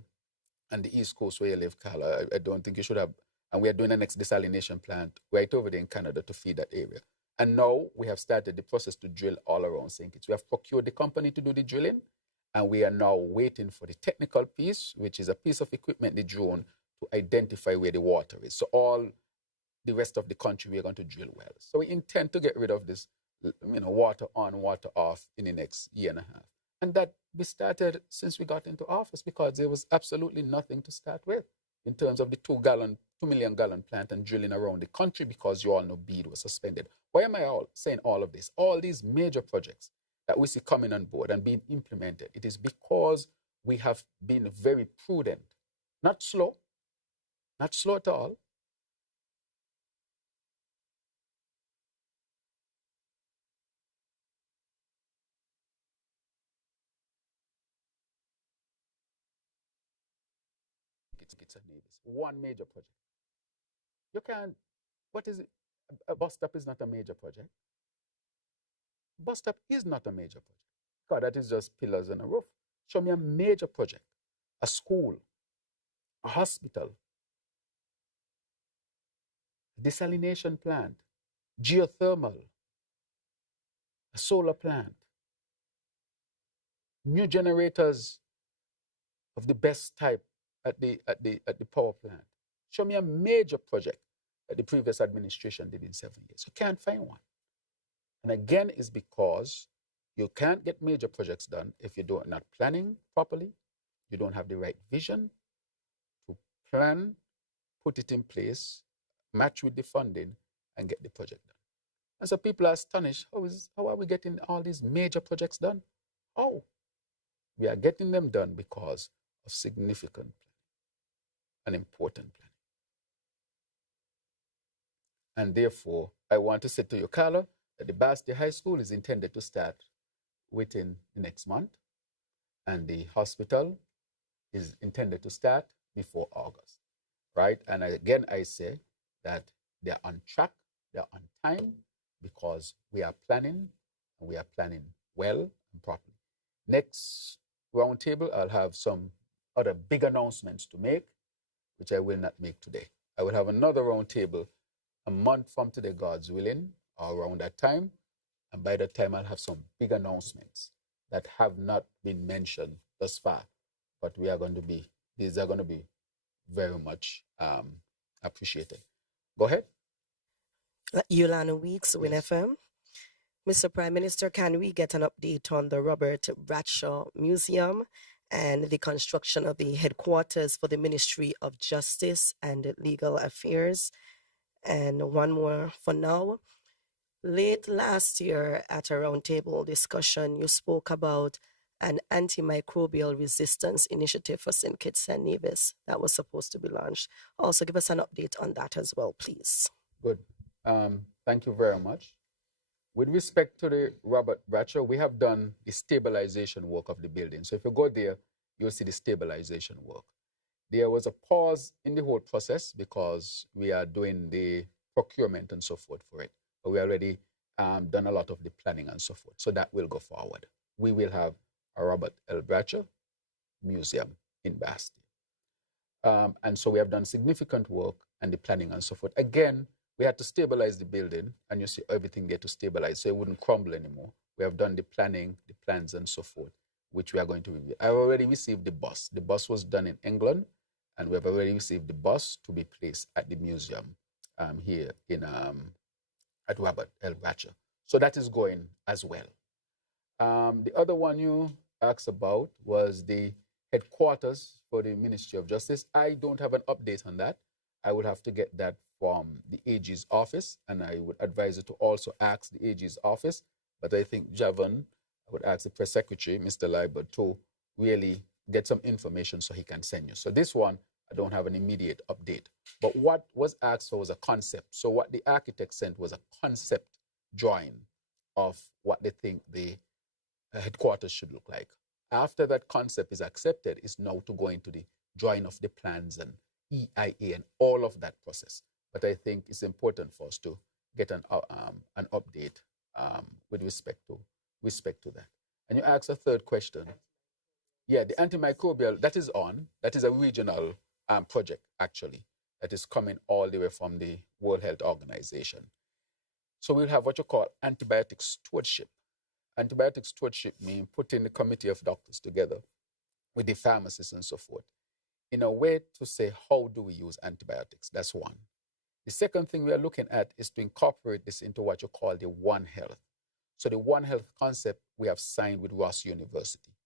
and the East Coast where you live, Carl. I don't think you should have. And we are doing the next desalination plant right over there in Canada to feed that area. And now we have started the process to drill all around St. Kitts. We have procured the company to do the drilling, and we are now waiting for the technical piece, which is a piece of equipment, the drone, to identify where the water is. So all the rest of the country, we are going to drill wells. So we intend to get rid of this, water on, water off in the next year and a half. And that we started since we got into office because there was absolutely nothing to start with in terms of the 2 million gallon plant and drilling around the country because you all know BEAD was suspended. Why am I saying all of this? All these major projects that we see coming on board and being implemented, it is because we have been very prudent, not slow at all. It's a Nevis. One major project. You can't, what is it? A bus stop is not a major project. Bus stop is not a major project. God, that is just pillars and a roof. Show me a major project. A school, a hospital, a desalination plant, geothermal, a solar plant, new generators of the best type at the power plant. Show me a major project that the previous administration did in 7 years. You can't find one. And again, it's because you can't get major projects done if you don't not planning properly, you don't have the right vision to plan, put it in place, match with the funding, and get the project done. And so people are astonished, how are we getting all these major projects done? Oh, we are getting them done because of significant planning. an important planning. And therefore, I want to say to you, Carla, that the Basti High School is intended to start within the next month, and the hospital is intended to start before August, right? And again, I say that they're on track, they're on time, because we are planning, and we are planning well and properly. Next roundtable, I'll have some other big announcements to make, which I will not make today. I will have another roundtable a month from today, God's willing, or around that time. And by that time, I'll have some big announcements that have not been mentioned thus far. But these are going to be very much appreciated. Go ahead. Yolanda Weeks, Win Yes. FM. Mr. Prime Minister, can we get an update on the Robert Bradshaw Museum and the construction of the headquarters for the Ministry of Justice and Legal Affairs? And one more for now. Late last year at a roundtable discussion, you spoke about an antimicrobial resistance initiative for St. Kitts and Nevis that was supposed to be launched. Also, give us an update on that as well, please. Good. Thank you very much. With respect to the Robert Bradshaw, we have done the stabilization work of the building. So if you go there, you'll see the stabilization work. There was a pause in the whole process because we are doing the procurement and so forth for it. But we already done a lot of the planning and so forth. So that will go forward. We will have a Robert L. Bradshaw Museum in Basti. And so we have done significant work and the planning and so forth. Again, we had to stabilize the building, and you see everything there to stabilize so it wouldn't crumble anymore. We have done the planning, the plans, and so forth, which we are going to review. I already received the bus. The bus was done in England, and we have already received the bus to be placed at the museum here in at Robert L. Bradshaw. So that is going as well. The other one you asked about was the headquarters for the Ministry of Justice. I don't have an update on that. I would have to get that from the AG's office, and I would advise you to also ask the AG's office. But I think Javan, I would ask the press secretary, Mr. Liebert, to really get some information so he can send you. So this one, I don't have an immediate update. But what was asked for was a concept. So what the architect sent was a concept drawing of what they think the headquarters should look like. After that concept is accepted, it's now to go into the drawing of the plans and EIA and all of that process. But I think it's important for us to get an update with respect to that. And you asked a third question. Yeah, the antimicrobial, that is on. That is a regional project, actually, that is coming all the way from the World Health Organization. So we'll have what you call antibiotic stewardship. Antibiotic stewardship means putting the committee of doctors together with the pharmacists and so forth in a way to say, how do we use antibiotics? That's one. The second thing we are looking at is to incorporate this into what you call the One Health. So the One Health concept we have signed with Ross University,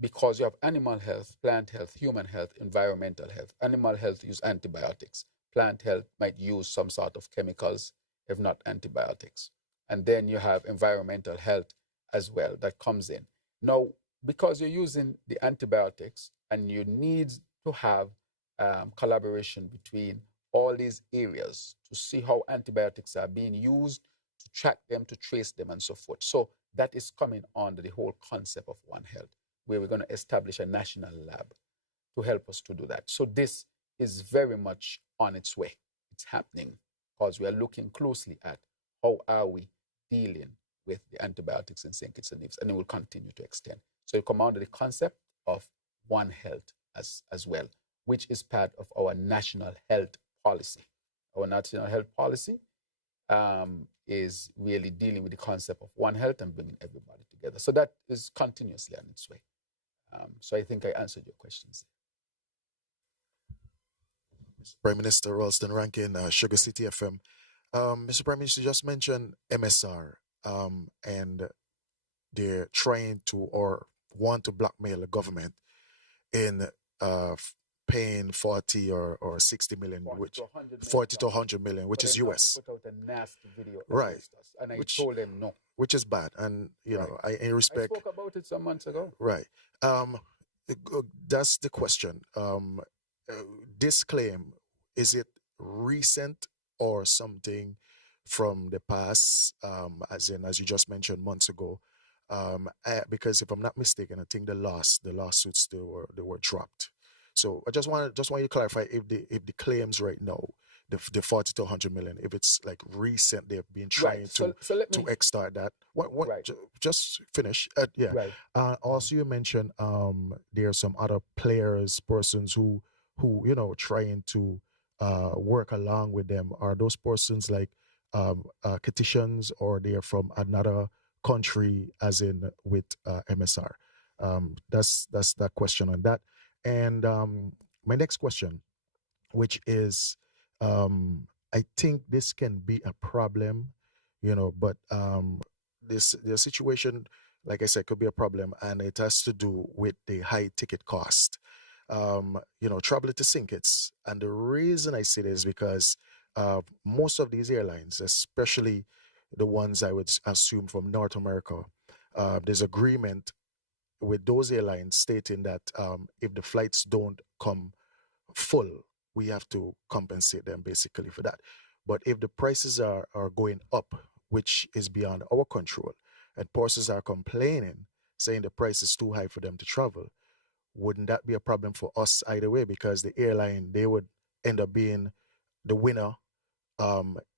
because you have animal health, plant health, human health, environmental health. Animal health use antibiotics. Plant health might use some sort of chemicals, if not antibiotics. And then you have environmental health as well that comes in. Now, because you're using the antibiotics and you need to have collaboration between all these areas to see how antibiotics are being used, to track them, to trace them, and so forth. So that is coming under the whole concept of One Health, where we're going to establish a national lab to help us to do that. So this is very much on its way. It's happening because we are looking closely at how are we dealing with the antibiotics in St. Kitts and Nevis, and it will continue to extend. So it comes under the concept of One Health as well, which is part of our national health policy. Our national health policy is really dealing with the concept of One Health and bringing everybody together. So that is continuously on its way. So I think I answered your questions. Mr. Prime Minister Ralston Rankin, Sugar City FM. Mr. Prime Minister, you just mentioned MSR, and they're trying to or want to blackmail the government in paying 40 or 60 million, 40 to 100 million, which is US. Put out a nasty video Right. against us, and I told them no. Which is bad, and you know, I in respect. I spoke about it some months ago. Right. That's the question. this claim, is it recent or something from the past, as you just mentioned months ago? Because if I'm not mistaken, I think the lawsuits they were dropped. So I just want you to clarify if the claims right now, the 40 to 100 million, if it's like recent, they've been trying so let me, to extort that. Right. Just finish. Yeah. Right. Also, you mentioned there are some other persons who trying to work along with them. Are those persons like petitions, or they are from another country, as in with MSR? That's that question on that. And my next question, which is, I think this can be a problem, but the situation, like I said, could be a problem, and it has to do with the high ticket cost. Travel to Sinkits, and the reason I say this is because most of these airlines, especially the ones I would assume from North America, there's agreement with those airlines stating that if the flights don't come full, we have to compensate them basically for that. But if the prices are going up, which is beyond our control, and persons are complaining, saying the price is too high for them to travel, wouldn't that be a problem for us either way? Because the airline, they would end up being the winner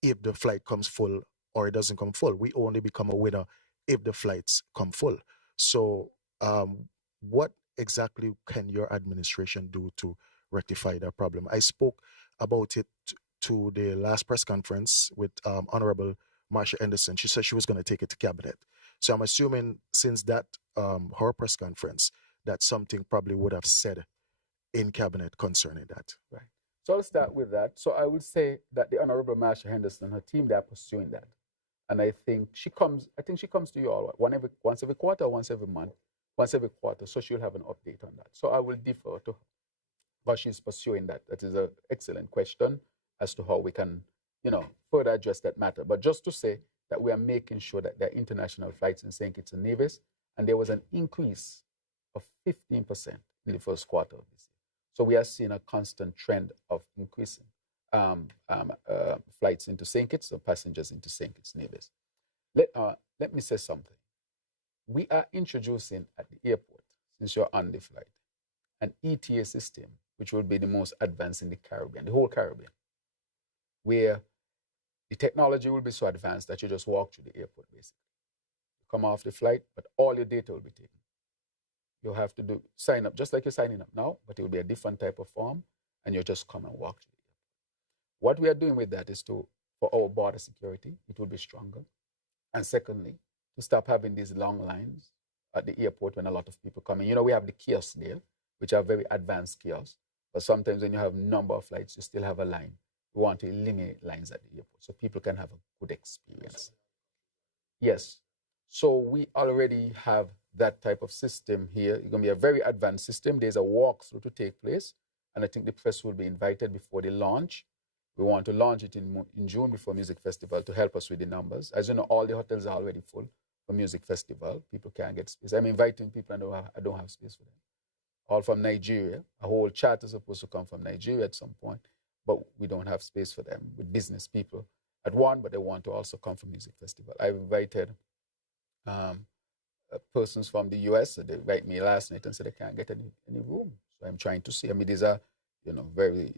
if the flight comes full or it doesn't come full. We only become a winner if the flights come full. So what exactly can your administration do to rectify that problem? I spoke about it to the last press conference with Honorable Marsha Henderson. She said she was going to take it to cabinet. So I'm assuming since that her press conference, that something probably would have said in cabinet concerning that. Right. So I'll start with that. So I would say that the Honorable Marsha Henderson and her team, they are pursuing that. And I think she comes to you all once every quarter, once every month, once every quarter. So she'll have an update on that. So I will defer to her, but she's pursuing that. That is an excellent question as to how we can, further address that matter. But just to say that we are making sure that there are international flights in St. Kitts and Nevis, and there was an increase of 15% in the first quarter of this year. So we are seeing a constant trend of increasing flights into St. Kitts, or passengers into St. Kitts Nevis. Let me say something. We are introducing at the airport, since you're on the flight, an ETA system, which will be the most advanced in the Caribbean, the whole Caribbean, where the technology will be so advanced that you just walk through the airport, basically. You come off the flight, but all your data will be taken. You'll have to sign up, just like you're signing up now, but it will be a different type of form, and you'll just come and walk through the airport. What we are doing with that is for our border security, it will be stronger. And secondly, to stop having these long lines at the airport when a lot of people come in. We have the kiosks there, which are very advanced kiosks. But sometimes when you have a number of flights, you still have a line. We want to eliminate lines at the airport so people can have a good experience. Yes. So we already have that type of system here. It's going to be a very advanced system. There's a walkthrough to take place, and I think the press will be invited before the launch. We want to launch it in June before Music Festival to help us with the numbers. As you know, all the hotels are already full for Music Festival. People can't get space. I'm inviting people, and I don't have space for them. All from Nigeria. A whole charter is supposed to come from Nigeria at some point, but we don't have space for them with business people at one, but they want to also come from Music Festival. I've invited persons from the US. So they write me last night and said they can't get any room. So I'm trying to see. I mean, these are, very,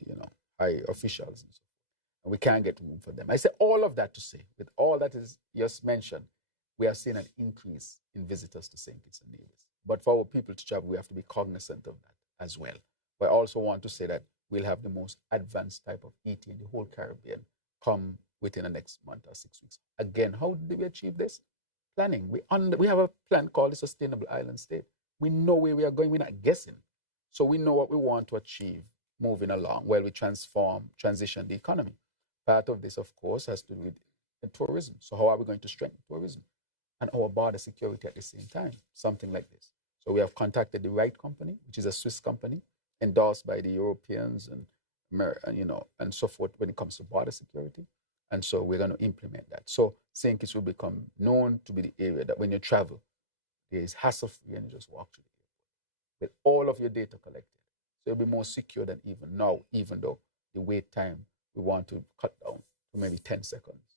high officials and so forth. And we can't get room for them. I say all of that to say, with all that is just mentioned, we are seeing an increase in visitors to St. Kitts and Nevis. But for our people to travel, we have to be cognizant of that as well. But I also want to say that we'll have the most advanced type of ET in the whole Caribbean come within the next month or 6 weeks. Again, how did we achieve this? Planning. We have a plan called the Sustainable Island State. We know where we are going. We're not guessing. So we know what we want to achieve moving along while we transition the economy. Part of this, of course, has to do with tourism. So how are we going to strengthen tourism and our border security at the same time? Something like this. So we have contacted the Right company, which is a Swiss company, endorsed by the Europeans and so forth when it comes to border security. And so we're going to implement that. So St. Kitts will become known to be the area that when you travel, there is hassle-free and you just walk through the airport with all of your data collected. So it'll be more secure than even now, even though the wait time we want to cut down to maybe 10 seconds.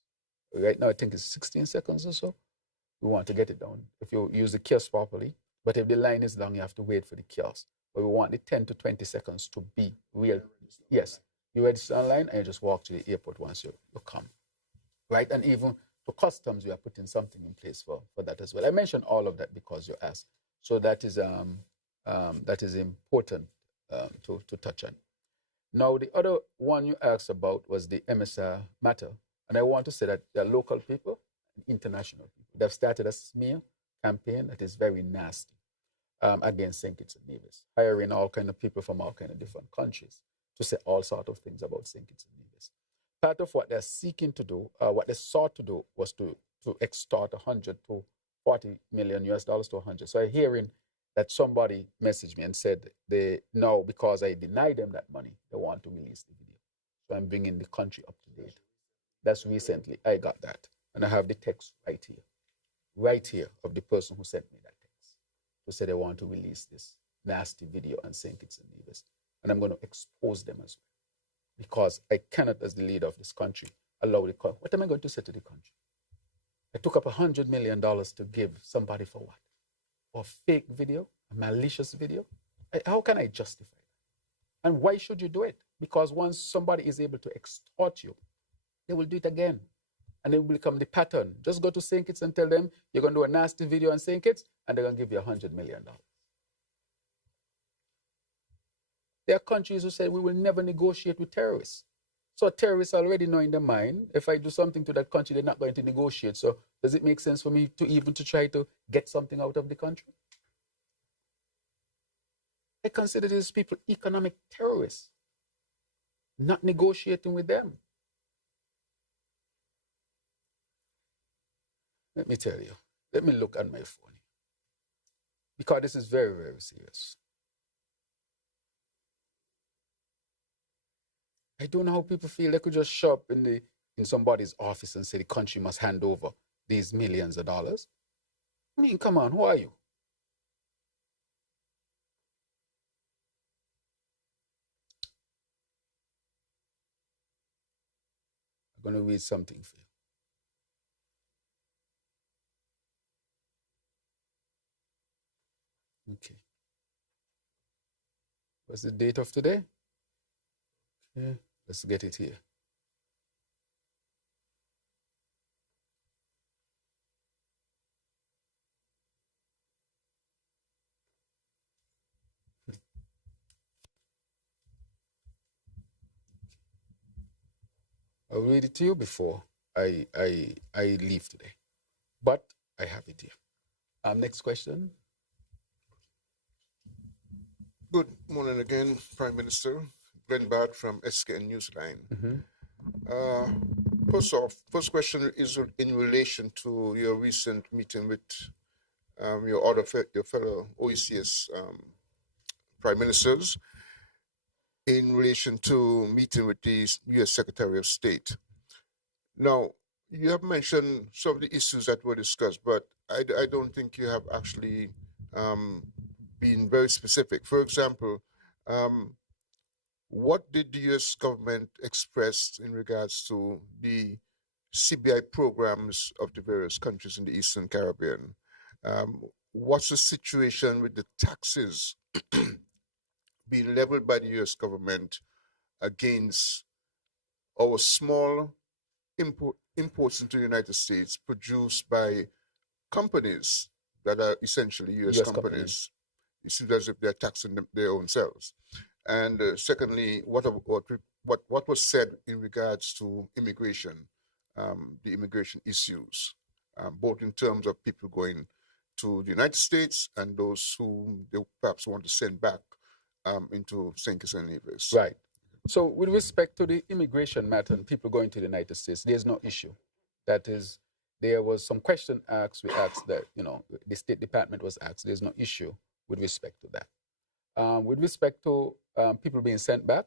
Right now, I think it's 16 seconds or so. We want to get it down if you use the kiosk properly. But if the line is long, you have to wait for the kiosk. But we want the 10 to 20 seconds to be real. Yes, you register online and you just walk to the airport once you come. Right? And even to customs, we are putting something in place for that as well. I mentioned all of that because you asked. So that is important to touch on. Now, the other one you asked about was the MSR matter. And I want to say that there are local people and international people. They've started a smear campaign that is very nasty against St. Kitts and Nevis, hiring all kind of people from all kind of different countries to say all sorts of things about St. Kitts and Nevis. Part of what they're seeking to do, what they sought to do, was to extort 100 to 40 million US dollars to 100. So I'm hearing that somebody messaged me and said they now, because I denied them that money, they want to release the video. So I'm bringing the country up to date. That's recently I got that, and I have the text right here of the person who sent me that text, who said they want to release this nasty video on St. Kitts and Nevis, and I'm going to expose them as well, because I cannot, as the leader of this country, allow the country. What am I going to say to the country? I took up $100 million to give somebody for what? For a fake video, a malicious video? How can I justify that? And why should you do it? Because once somebody is able to extort you, they will do it again. And it will become the pattern. Just go to St. Kitts and tell them you're going to do a nasty video on St. Kitts, and they're going to give you $100 million. There are countries who say we will never negotiate with terrorists. So terrorists already know in their mind, if I do something to that country, they're not going to negotiate. So does it make sense for me to even try to get something out of the country? I consider these people economic terrorists, not negotiating with them. Let me tell you, let me look at my phone, because this is very, very serious. I don't know how people feel they could just show up in somebody's office and say the country must hand over these millions of dollars. I mean, come on, who are you? I'm going to read something for you. Okay. What's the date of today? Okay, let's get it here. I'll read it to you before I leave today, but I have it here. Next question. Good morning again, Prime Minister. Glenn Bart from SKN Newsline. First question is in relation to your recent meeting with your fellow OECS prime ministers in relation to meeting with the U.S. Secretary of State. Now, you have mentioned some of the issues that were discussed, but I don't think you have actually been very specific. For example, what did the U.S. government express in regards to the CBI programs of the various countries in the Eastern Caribbean? What's the situation with the taxes being leveled by the U.S. government against our small imports into the United States produced by companies that are essentially U.S. companies? It seems as if they're taxing their own selves. And secondly, what was said in regards to immigration, the immigration issues, both in terms of people going to the United States and those who they perhaps want to send back into St. Kitts and Nevis. Right. So with respect to the immigration matter and people going to the United States, there's no issue. That is, there was some question asked, we asked that, the State Department was asked, there's no issue with respect to that. With respect to people being sent back,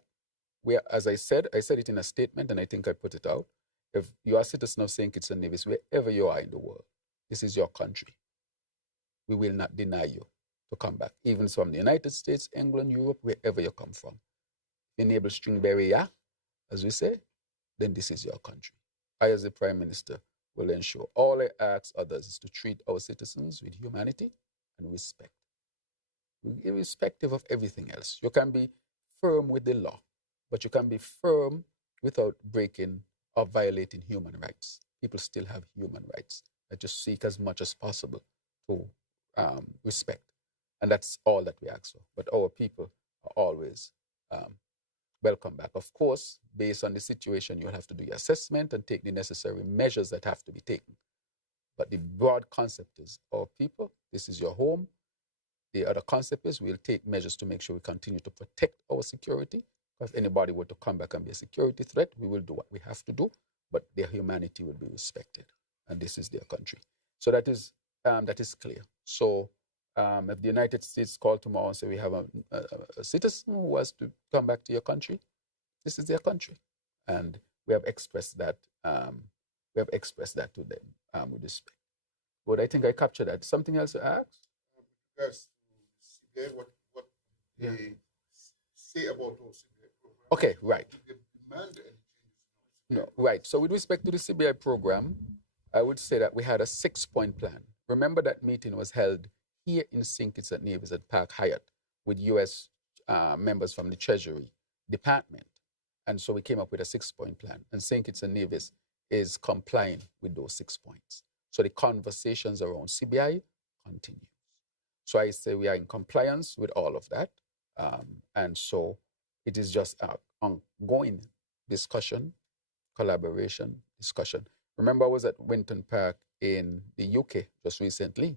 as I said it in a statement, and I think I put it out. If you are a citizen of St. Kitts and Nevis, wherever you are in the world, this is your country. We will not deny you. to come back, even from the United States, England, Europe, wherever you come from. Enable string barrier, as we say, then this is your country. I, as the Prime Minister, will ensure all I ask others is to treat our citizens with humanity and respect, irrespective of everything else. You can be firm with the law, but you can be firm without breaking or violating human rights. People still have human rights that you seek as much as possible to respect. And that's all that we ask for. But our people are always welcome back. Of course, based on the situation, you'll have to do your assessment and take the necessary measures that have to be taken. But the broad concept is our people, this is your home. The other concept is we'll take measures to make sure we continue to protect our security. If anybody were to come back and be a security threat, we will do what we have to do, but their humanity will be respected. And this is their country. So that is clear. So if the United States call tomorrow and say we have a citizen who has to come back to your country, this is their country. And we have expressed that to them with respect. But I think I captured that. Something else to ask? Yes. What they say about those CBI program. Okay, right. They demand any changes. No, right. So with respect to the CBI program, I would say that we had a 6-point plan. Remember that meeting was held here in St. Kitts at Nevis at Park Hyatt with U.S. Members from the Treasury Department. And so we came up with a 6-point plan. And St. Kitts and Nevis is complying with those 6 points. So the conversations around CBI continue. So I say we are in compliance with all of that. And so it is just an ongoing discussion, collaboration, discussion. Remember, I was at Winton Park in the UK just recently.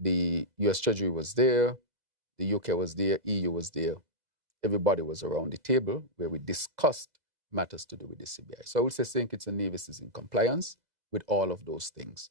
The US Treasury was there, the UK was there, EU was there. Everybody was around the table where we discussed matters to do with the CBI. So I would say St. Kitts and Nevis is in compliance with all of those things.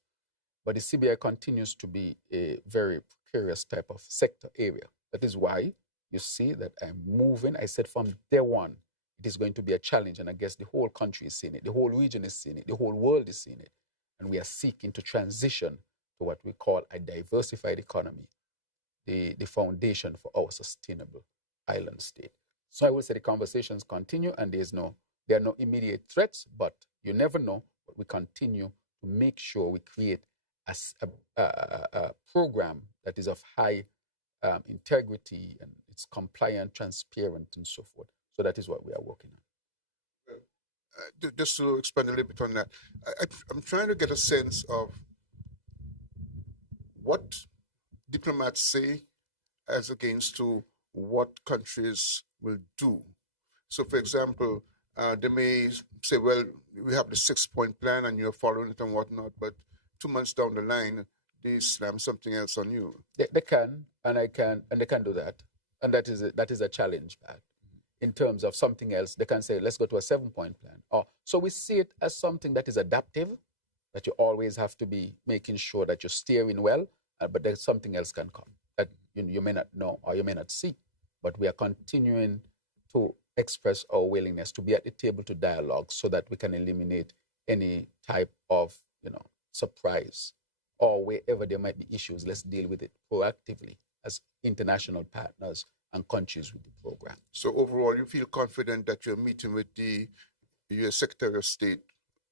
But the CBI continues to be a very precarious type of sector area. That is why you see that I'm moving. I said from day one, it is going to be a challenge. And I guess the whole country is seeing it. The whole region is seeing it. The whole world is seeing it. And we are seeking to transition to what we call a diversified economy, the foundation for our sustainable island state. So I would say the conversations continue and there are no immediate threats, but you never know. But we continue to make sure we create a program that is of high integrity and it's compliant, transparent, and so forth. So that is what we are working on. Just to expand a little bit on that, I'm trying to get a sense of what diplomats say as against to what countries will do. So, for example, they may say, well, we have the 6-point plan and you're following it and whatnot, but 2 months down the line, they slam something else on you. They can, and they can do that. And that is a challenge, Pat. In terms of something else, they can say, let's go to a 7-point plan. So we see it as something that is adaptive, that you always have to be making sure that you're steering well, but then something else can come that you may not know or you may not see. But we are continuing to express our willingness to be at the table to dialogue so that we can eliminate any type of, surprise, or wherever there might be issues, let's deal with it proactively as international partners and countries with the program. So overall, you feel confident that your meeting with the U.S. Secretary of State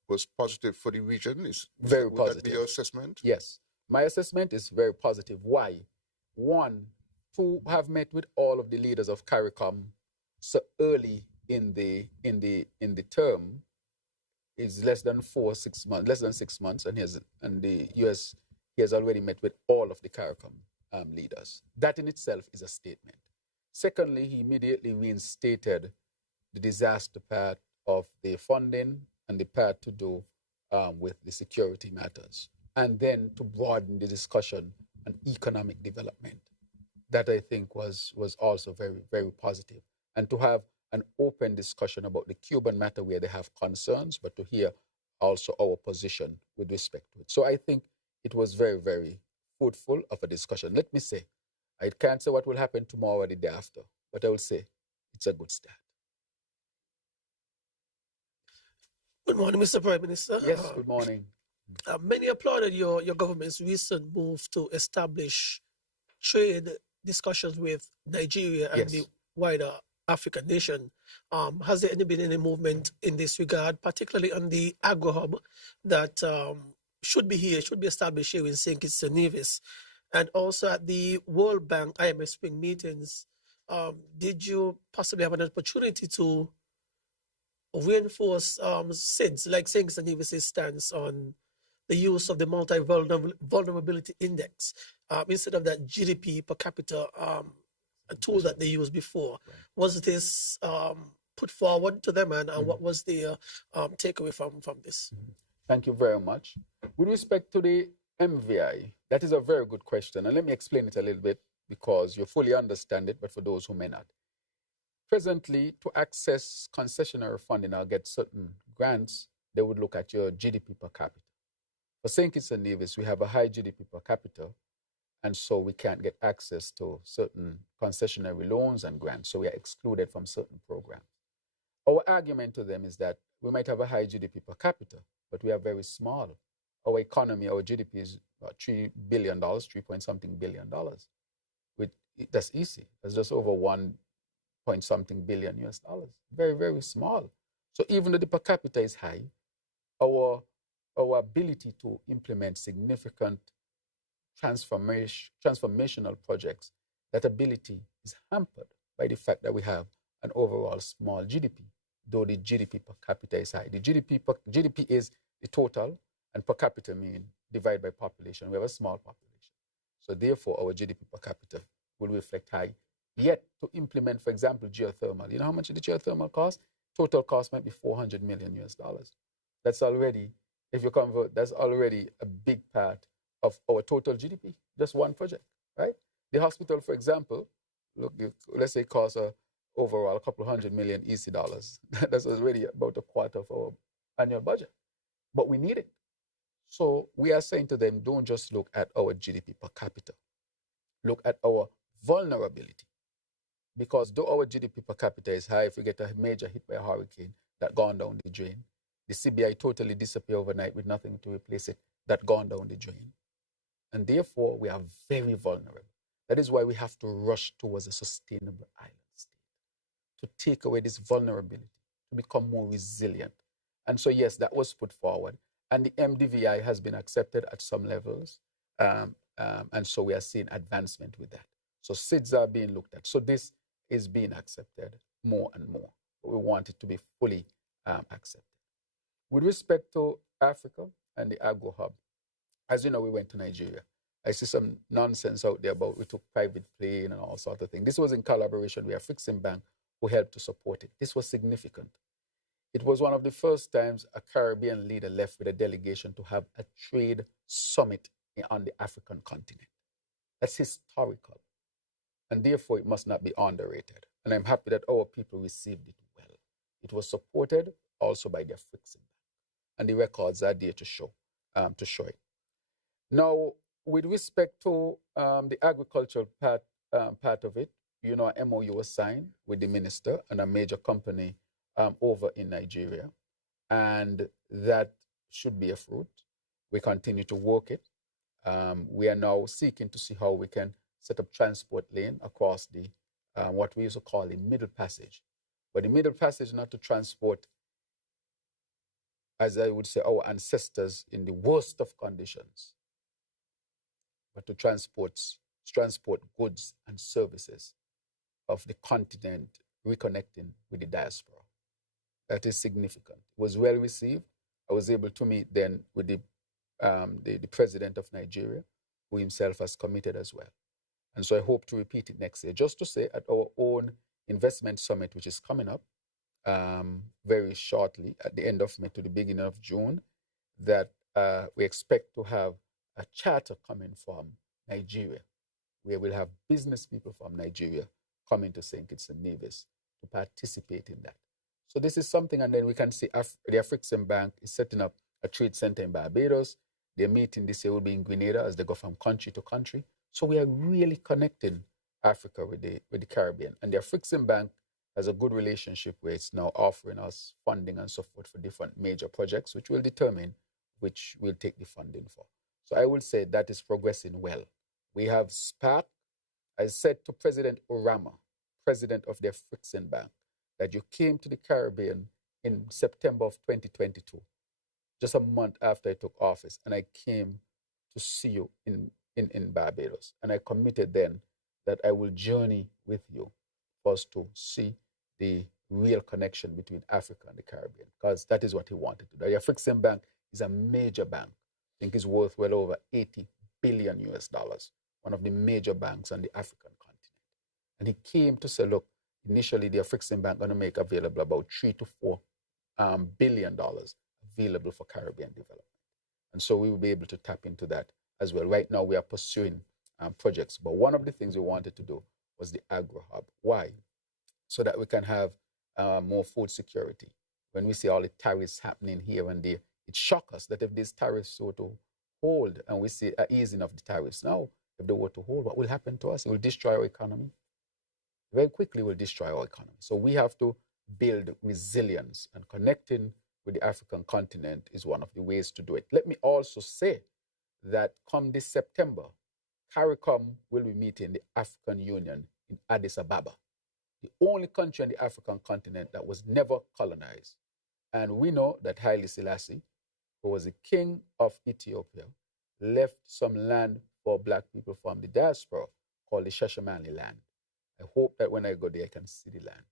was positive for the region? Very positive. Would that be your assessment? Yes. My assessment is very positive. Why? One, to have met with all of the leaders of CARICOM so early in the term is less than 6 months, and the US he has already met with all of the CARICOM leaders. That in itself is a statement. Secondly, he immediately reinstated the disaster part of the funding and the part to do with the security matters, and then to broaden the discussion on economic development. That I think was also very, very positive. And to have an open discussion about the Cuban matter where they have concerns, but to hear also our position with respect to it. So I think it was very, very fruitful of a discussion. Let me say, I can't say what will happen tomorrow or the day after, but I will say it's a good start. Good morning, Mr. Prime Minister. Yes, good morning. Many applauded your government's recent move to establish trade discussions with Nigeria and Yes. the wider African nation. Has there been any movement in this regard, particularly on the agro hub that should be established here in St. Kitts and Nevis? And also at the World Bank IMF Spring meetings, did you possibly have an opportunity to reinforce SIDS, like St. Kitts and Nevis' stance on the use of the multi-vulnerability index instead of that GDP per capita tool that they used before? Right. Was this put forward to them, and what was the takeaway from this? Thank you very much. With respect to the MVI, that is a very good question, and let me explain it a little bit because you fully understand it, but for those who may not. Presently, to access concessionary funding or get certain grants, they would look at your GDP per capita. For St. Kitts and Nevis, we have a high GDP per capita, and so we can't get access to certain concessionary loans and grants, so we are excluded from certain programs. Our argument to them is that we might have a high GDP per capita, but we are very small. Our economy, our GDP is about $3 billion, 3 point something billion dollars. That's easy. That's just over 1 point something billion US dollars. Very, very small. So even though the per capita is high, our ability to implement significant transformational projects, that ability is hampered by the fact that we have an overall small GDP, though the GDP per capita is high. The GDP is the total, and per capita mean divide by population. We have a small population. So therefore, our GDP per capita will reflect high. Yet to implement, for example, geothermal, you know how much the geothermal cost? Total cost might be 400 million US dollars. That's already, if you convert, that's already a big part of our total GDP, just one project, right? The hospital, for example, look, let's say costs overall a couple $100 million EC dollars. That's already about a quarter of our annual budget, but we need it. So we are saying to them, don't just look at our GDP per capita, look at our vulnerability. Because though our GDP per capita is high, if we get a major hit by a hurricane, that gone down the drain. The CBI totally disappear overnight with nothing to replace it, that gone down the drain. And therefore, we are very vulnerable. That is why we have to rush towards a sustainable island state, to take away this vulnerability, to become more resilient. And so, yes, that was put forward. And the MDVI has been accepted at some levels. And so we are seeing advancement with that. So SIDS are being looked at. So this is being accepted more and more. But we want it to be fully accepted. With respect to Africa and the Agro Hub, as you know, we went to Nigeria. I see some nonsense out there about we took private plane and all sorts of things. This was in collaboration with Afreximbank, who helped to support it. This was significant. It was one of the first times a Caribbean leader left with a delegation to have a trade summit on the African continent. That's historical. And therefore, it must not be underrated. And I'm happy that our people received it well. It was supported also by the Afreximbank. And the records are there to show it. Now, with respect to the agricultural part of it, you know, an MOU was signed with the minister and a major company over in Nigeria, and that should be a fruit. We continue to work it. We are now seeking to see how we can set up transport lane across the what we used to call the Middle Passage. But the Middle Passage not to transport, as I would say, our ancestors in the worst of conditions, but to transport goods and services of the continent reconnecting with the diaspora. That is significant. It was well received. I was able to meet then with the president of Nigeria, who himself has committed as well. And so I hope to repeat it next year. Just to say, at our own investment summit, which is coming up very shortly, at the end of May to the beginning of June, that we expect to have a charter coming from Nigeria, where we'll have business people from Nigeria coming to St. Kitts and Nevis to participate in that. So this is something, and then we can see the Afreximbank is setting up a trade center in Barbados. Their meeting this year will be in Grenada as they go from country to country. So we are really connecting Africa with the Caribbean. And the Afreximbank has a good relationship where it's now offering us funding and support for different major projects, which will determine which we'll take the funding for. So I will say that is progressing well. We have spark I said to President Orama, president of the African Bank, that you came to the Caribbean in September of 2022, just a month after I took office, and I came to see you in Barbados. And I committed then that I will journey with you for us to see the real connection between Africa and the Caribbean, because that is what he wanted to do. The African Bank is a major bank. I think it's worth well over 80 billion US dollars, one of the major banks on the African continent. And he came to say, look, initially the African Bank going to make available about $3 to $4 billion available for Caribbean development. And so we will be able to tap into that as well. Right now we are pursuing projects, but one of the things we wanted to do was the agro hub. Why? So that we can have more food security. When we see all the tariffs happening here and there, it shocks us that if these tariffs were to hold, and we see an easing of the tariffs now, if they were to hold, what will happen to us? It will destroy our economy. Very quickly, it will destroy our economy. So we have to build resilience, and connecting with the African continent is one of the ways to do it. Let me also say that come this September, CARICOM will be meeting the African Union in Addis Ababa, the only country on the African continent that was never colonized. And we know that Haile Selassie, who was the king of Ethiopia, left some land for black people from the diaspora called the Shashamane land. I hope that when I go there, I can see the land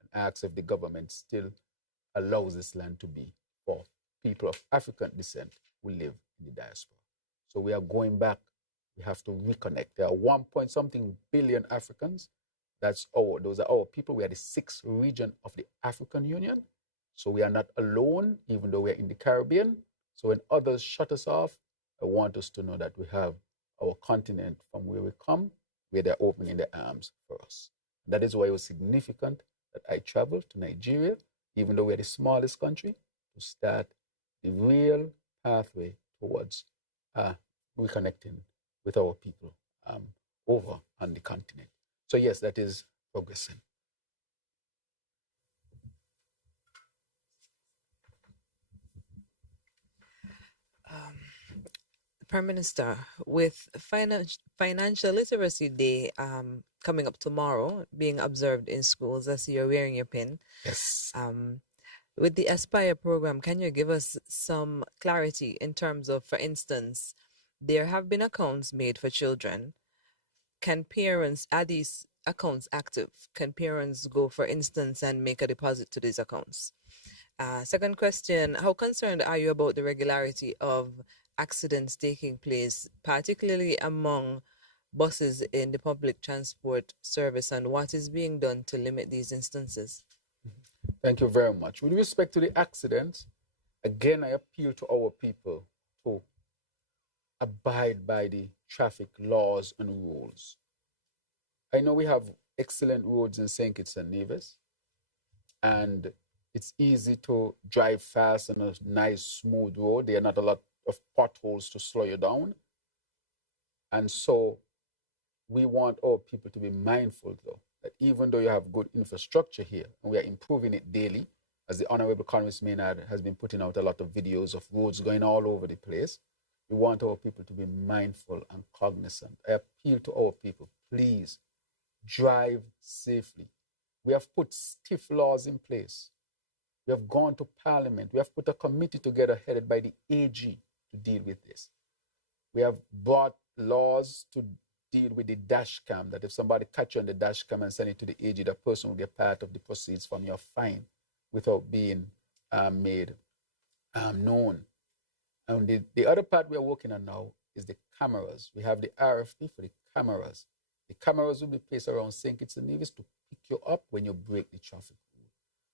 and ask if the government still allows this land to be for people of African descent who live in the diaspora. So we are going back. We have to reconnect. There are 1 point something billion Africans. Those are our people. We are the sixth region of the African Union. So we are not alone, even though we are in the Caribbean. So when others shut us off, I want us to know that we have our continent from where we come, where they're opening their arms for us. And that is why it was significant that I traveled to Nigeria, even though we are the smallest country, to start the real pathway towards reconnecting with our people over on the continent. So yes, that is progressing. Prime Minister, with Financial Literacy Day coming up tomorrow, being observed in schools, as you're wearing your pin. Yes. With the Aspire program, can you give us some clarity in terms of, for instance, there have been accounts made for children. Can parents, are these accounts active? Can parents go, for instance, and make a deposit to these accounts? Second question, how concerned are you about the regularity of accidents taking place, particularly among buses in the public transport service, and what is being done to limit these instances? Thank you very much. With respect to the accidents, again, I appeal to our people to abide by the traffic laws and rules. I know we have excellent roads in St. Kitts and Nevis, and it's easy to drive fast on a nice, smooth road. There are not a lot of potholes to slow you down. And so we want our people to be mindful, though, that even though you have good infrastructure here, and we are improving it daily, as the Honorable Congress Maynard has been putting out a lot of videos of roads going all over the place, we want our people to be mindful and cognizant. I appeal to our people, please drive safely. We have put stiff laws in place. We have gone to Parliament. We have put a committee together headed by the AG to deal with this. We have brought laws to deal with the dash cam, that if somebody catch you on the dash cam and send it to the AG, that person will get part of the proceeds from your fine without being made known. And the other part we are working on now is the cameras. We have the RFP for the cameras. The cameras will be placed around St. Kitts and Nevis to pick you up when you break the traffic rule.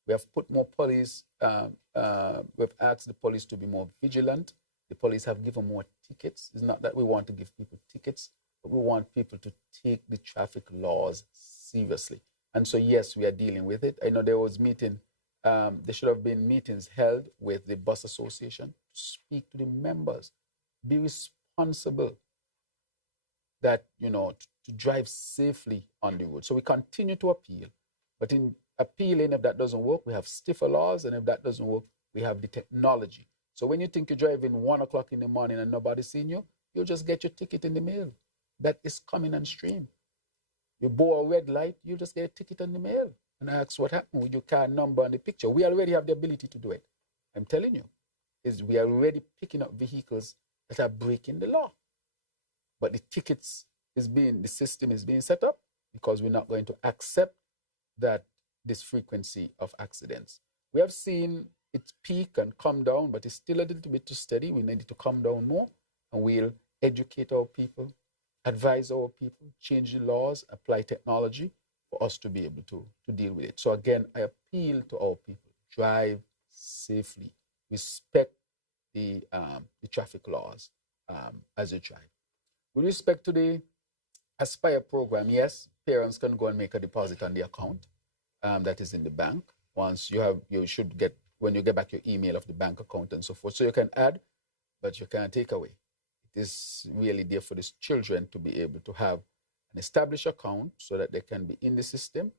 We have put more police, we've asked the police to be more vigilant. The police have given more tickets. It's not that we want to give people tickets, but we want people to take the traffic laws seriously. And so, yes, we are dealing with it. I know there was there should have been meetings held with the bus association to speak to the members. Be responsible that, to drive safely on the road. So we continue to appeal. But in appealing, if that doesn't work, we have stiffer laws. And if that doesn't work, we have the technology. So when you think you're driving 1 o'clock in the morning and nobody's seen you, you'll just get your ticket in the mail. That is coming on stream. You bore a red light, you just get a ticket in the mail and ask what happened with your car number and the picture. We already have the ability to do it. I'm telling you, we are already picking up vehicles that are breaking the law. But the the system is being set up because we're not going to accept that this frequency of accidents. We have seen it peak and come down, but it's still a little bit too steady. We need it to come down more, and we'll educate our people, advise our people, change the laws, apply technology for us to be able to deal with it. So again, I appeal to our people: drive safely, respect the traffic laws as you drive. With respect to the Aspire program, yes, parents can go and make a deposit on the account that is in the bank. Once you should get, when you get back your email of the bank account and so forth. So you can add, but you can't take away. It is really there for these children to be able to have an established account so that they can be in the system.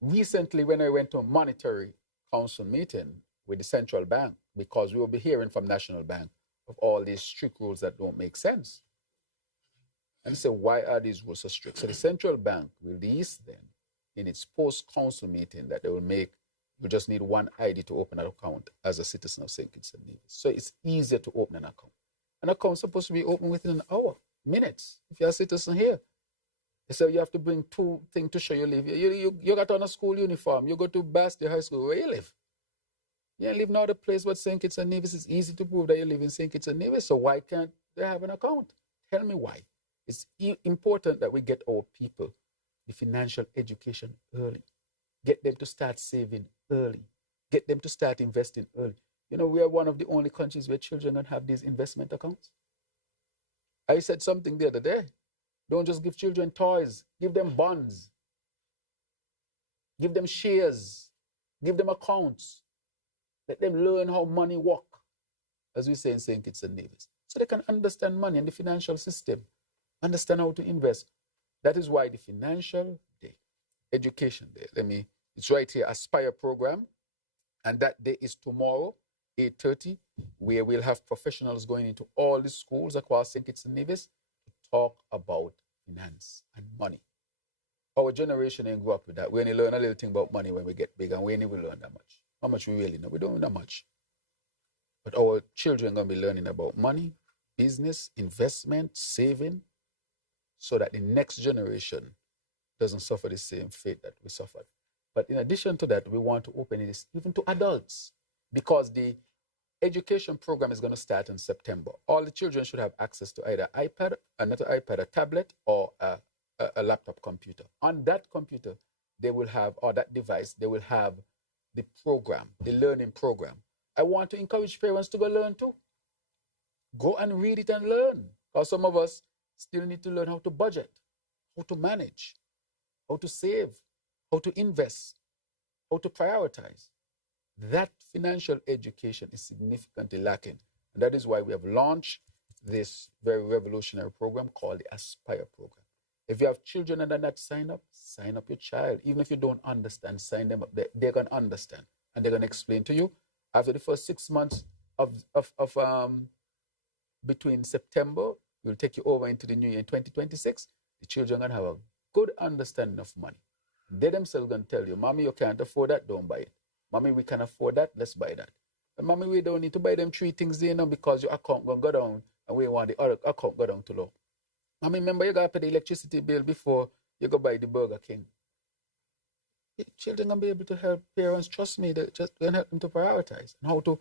Recently, when I went to a monetary council meeting with the central bank, because we will be hearing from National Bank of all these strict rules that don't make sense. And say, why are these rules so strict? So the central bank released them in its post-council meeting that they will make, you just need one ID to open an account as a citizen of St. Kitts and Nevis. So it's easier to open an account. An account is supposed to be open within an hour, minutes, if you're a citizen here. So you have to bring 2 things to show you live. You got on a school uniform. You go to Bastille High School. Where you live? You live in another place but St. Kitts and Nevis. It's easy to prove that you live in St. Kitts and Nevis. So why can't they have an account? Tell me why. It's important that we get our people the financial education early. Get them to start saving early. Get them to start investing early. You know, we are one of the only countries where children don't have these investment accounts. I said something the other day. Don't just give children toys. Give them bonds. Give them shares. Give them accounts. Let them learn how money works, as we say in St. Kitts and Nevis, so they can understand money and the financial system, understand how to invest. That is why the Financial Day, Education Day, it's right here, Aspire program, and that day is tomorrow, 8:30, where we'll have professionals going into all the schools across St. Kitts and Nevis to talk about finance and money. Our generation ain't grew up with that. We only learn a little thing about money when we get big, and we ain't even learn that much. How much we really know? We don't know much. But our children are going to be learning about money, business, investment, saving, so that the next generation doesn't suffer the same fate that we suffered. But in addition to that, we want to open this even to adults, because the education program is going to start in September. All the children should have access to either iPad, another iPad, a tablet, or a laptop computer. On that computer, they will have, or that device, they will have the program, the learning program. I want to encourage parents to go learn too. Go and read it and learn. Because some of us still need to learn how to budget, how to manage, how to save, how to invest, how to prioritize. That financial education is significantly lacking. And that is why we have launched this very revolutionary program called the Aspire program. If you have children and they're not sign up your child. Even if you don't understand, sign them up. They're going to understand. And they're going to explain to you. After the first 6 months of between September, we'll take you over into the new year in 2026. The children are going to have a good understanding of money. They themselves are going to tell you, Mommy, you can't afford that, don't buy it. Mommy, we can afford that, let's buy that. And Mommy, we don't need to buy them 3 things there now because your account going to go down and we want the other account go down too low. Mommy, remember you got to pay the electricity bill before you go buy the Burger King. The children going to be able to help parents, trust me, they just going to help them to prioritize and how to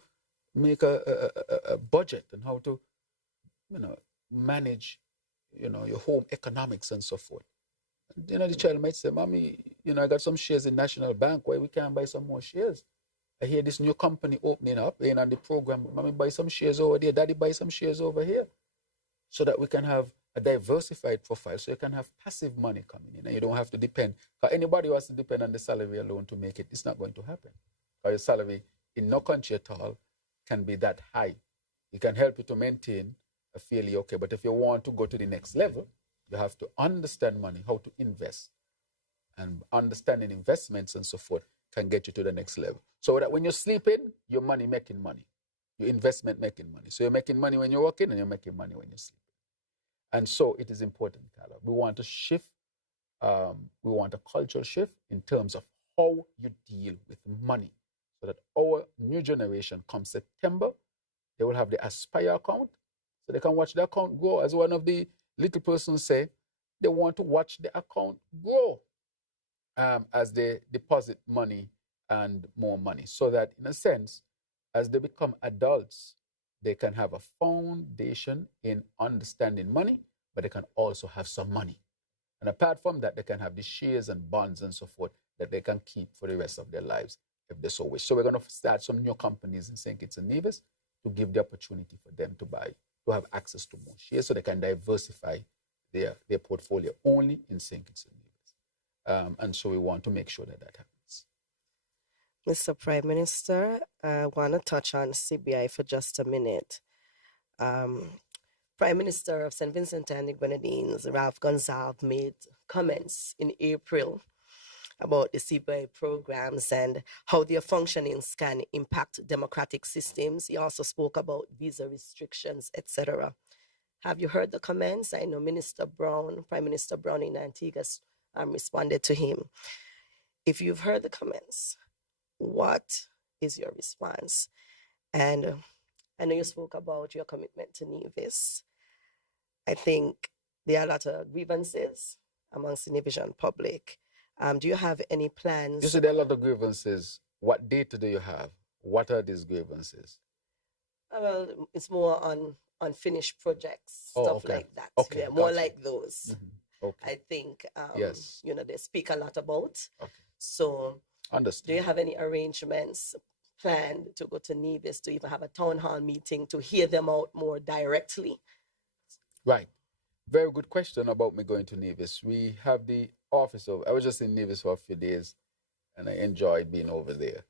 make a budget and how to, manage, your home economics and so forth. The child might say, Mommy, I got some shares in National Bank. Why we can't buy some more shares? I hear this new company opening up and on the program. Mommy, buy some shares over there. Daddy, buy some shares over here. So that we can have a diversified profile. So you can have passive money coming in and you don't have to depend. Because anybody who has to depend on the salary alone to make it, it's not going to happen. Because your salary in no country at all can be that high. It can help you to maintain a fairly okay. But if you want to go to the next level, you have to understand money, how to invest. And understanding investments and so forth can get you to the next level. So that when you're sleeping, your money making money. Your investment making money. So you're making money when you're working and you're making money when you're sleeping. And so it is important, Carla. We want to shift we want a cultural shift in terms of how you deal with money, so that our new generation, come September, they will have the Aspire account, so they can watch the account grow. As one of the little persons say, they want to watch the account grow as they deposit money and more money, so that in a sense, as they become adults, they can have a foundation in understanding money, but they can also have some money. And apart from that, they can have the shares and bonds and so forth that they can keep for the rest of their lives if they so wish. So we're going to start some new companies in St. Kitts and Nevis to give the opportunity for them to buy, to have access to more shares, so they can diversify their portfolio only in St. Kitts and Nevis. And so we want to make sure that that happens. Mr. Prime Minister, I want to touch on CBI for just a minute. Prime Minister of St. Vincent and the Grenadines, Ralph Gonsalves, made comments in April about the CBI programs and how their functionings can impact democratic systems. He also spoke about visa restrictions, etc. Have you heard the comments? I know Minister Brown, Prime Minister Brown in Antigua, responded to him. If you've heard the comments, what is your response? And I know you spoke about your commitment to Nevis. I think there are a lot of grievances amongst the Nevis public. Do you have any plans? You said there are a lot of grievances. What data do you have? What are these grievances? Well, it's more on unfinished projects, stuff okay. like that. Okay, yeah, more gotcha. like those. Okay. I think, yes. They speak a lot about. Okay. So, understand. Do you have any arrangements planned to go to Nevis to even have a town hall meeting to hear them out more directly? Right. Very good question about me going to Nevis. We have the office of, I was just in Nevis for a few days and I enjoyed being over there.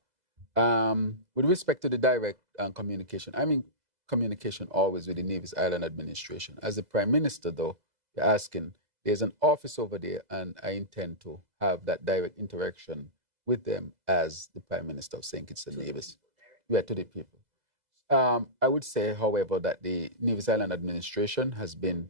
With respect to the direct communication, I'm in communication always with the Nevis Island Administration. As the Prime Minister, though, you're asking, there's an office over there and I intend to have that direct interaction with them as the Prime Minister of St. Kitts and Nevis. Yeah, to the people. I would say, however, that the Nevis Island Administration has been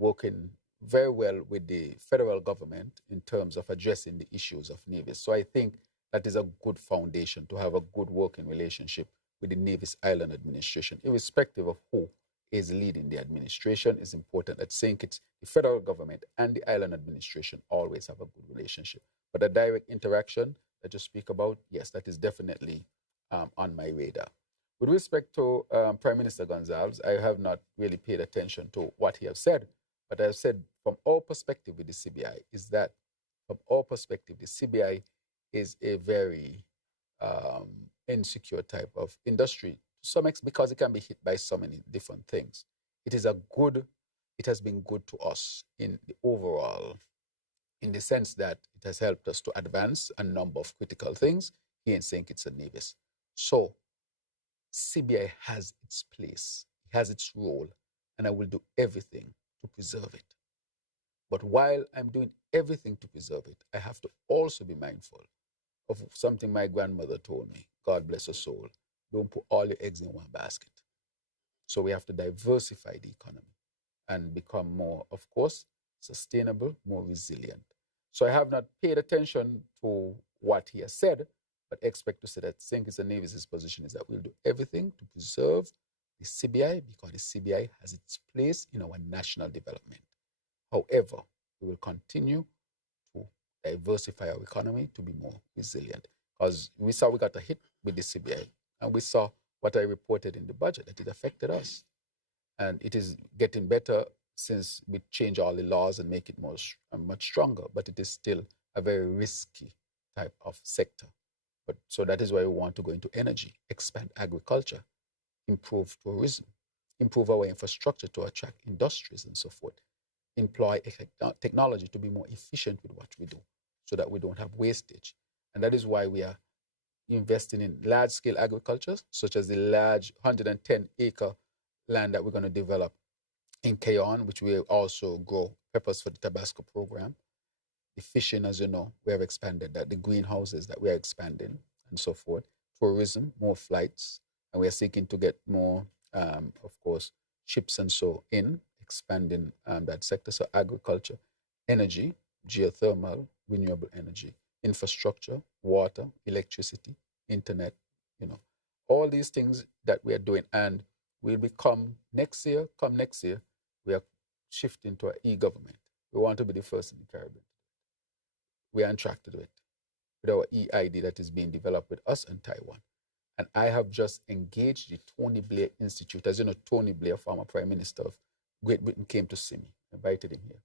working very well with the federal government in terms of addressing the issues of Nevis. So I think that is a good foundation to have a good working relationship with the Nevis Island Administration, irrespective of who is leading the administration. It's important that St. Kitts, the federal government and the island administration always have a good relationship. But the direct interaction that you speak about, yes, that is definitely on my radar. With respect to Prime Minister Gonsalves, I have not really paid attention to what he has said, but I've said from our perspective with the CBI is that from our perspective, the CBI is a very insecure type of industry to some extent because it can be hit by so many different things. It has been good to us in the overall, in the sense that it has helped us to advance a number of critical things here in St. Kitts and Nevis. So CBI has its place, it has its role, and I will do everything to preserve it. But while I'm doing everything to preserve it, I have to also be mindful of something my grandmother told me, God bless her soul, don't put all your eggs in one basket. So we have to diversify the economy and become more, of course, sustainable, more resilient. So I have not paid attention to what he has said, but expect to say that St. Kitts and Nevis' position is that we'll do everything to preserve the CBI because the CBI has its place in our national development. However, we will continue to diversify our economy to be more resilient because we saw we got a hit with the CBI and we saw what I reported in the budget, that it affected us. And it is getting better since we change all the laws and make it much stronger, but it is still a very risky type of sector. But so that is why we want to go into energy, expand agriculture, improve tourism, improve our infrastructure to attract industries and so forth, employ technology to be more efficient with what we do so that we don't have wastage. And that is why we are investing in large-scale agriculture, such as the large 110-acre land that we're going to develop in Cayon, which will also grow peppers for the Tabasco program. The fishing, as you know, we have expanded that, the greenhouses that we are expanding and so forth. Tourism, more flights, and we are seeking to get more, of course, ships and so in, expanding that sector. So agriculture, energy, geothermal, renewable energy, infrastructure, water, electricity, internet, all these things that we are doing. And we'll become next year, we are shifting to an e-government. We want to be the first in the Caribbean. We are on track to do it with our EID that is being developed with us and Taiwan. And I have just engaged the Tony Blair Institute. As you know, Tony Blair, former Prime Minister of Great Britain, came to see me, invited him here.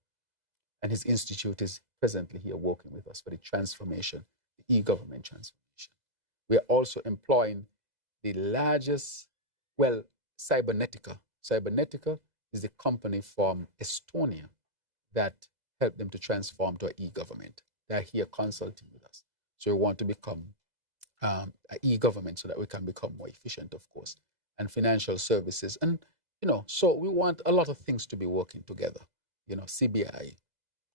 And his institute is presently here working with us for the transformation, the e-government transformation. We are also employing the largest, Cybernetica. Cybernetica is the company from Estonia that helped them to transform to an e-government. They're here consulting with us. So we want to become an e-government so that we can become more efficient, of course, and financial services. And, so we want a lot of things to be working together. CBI,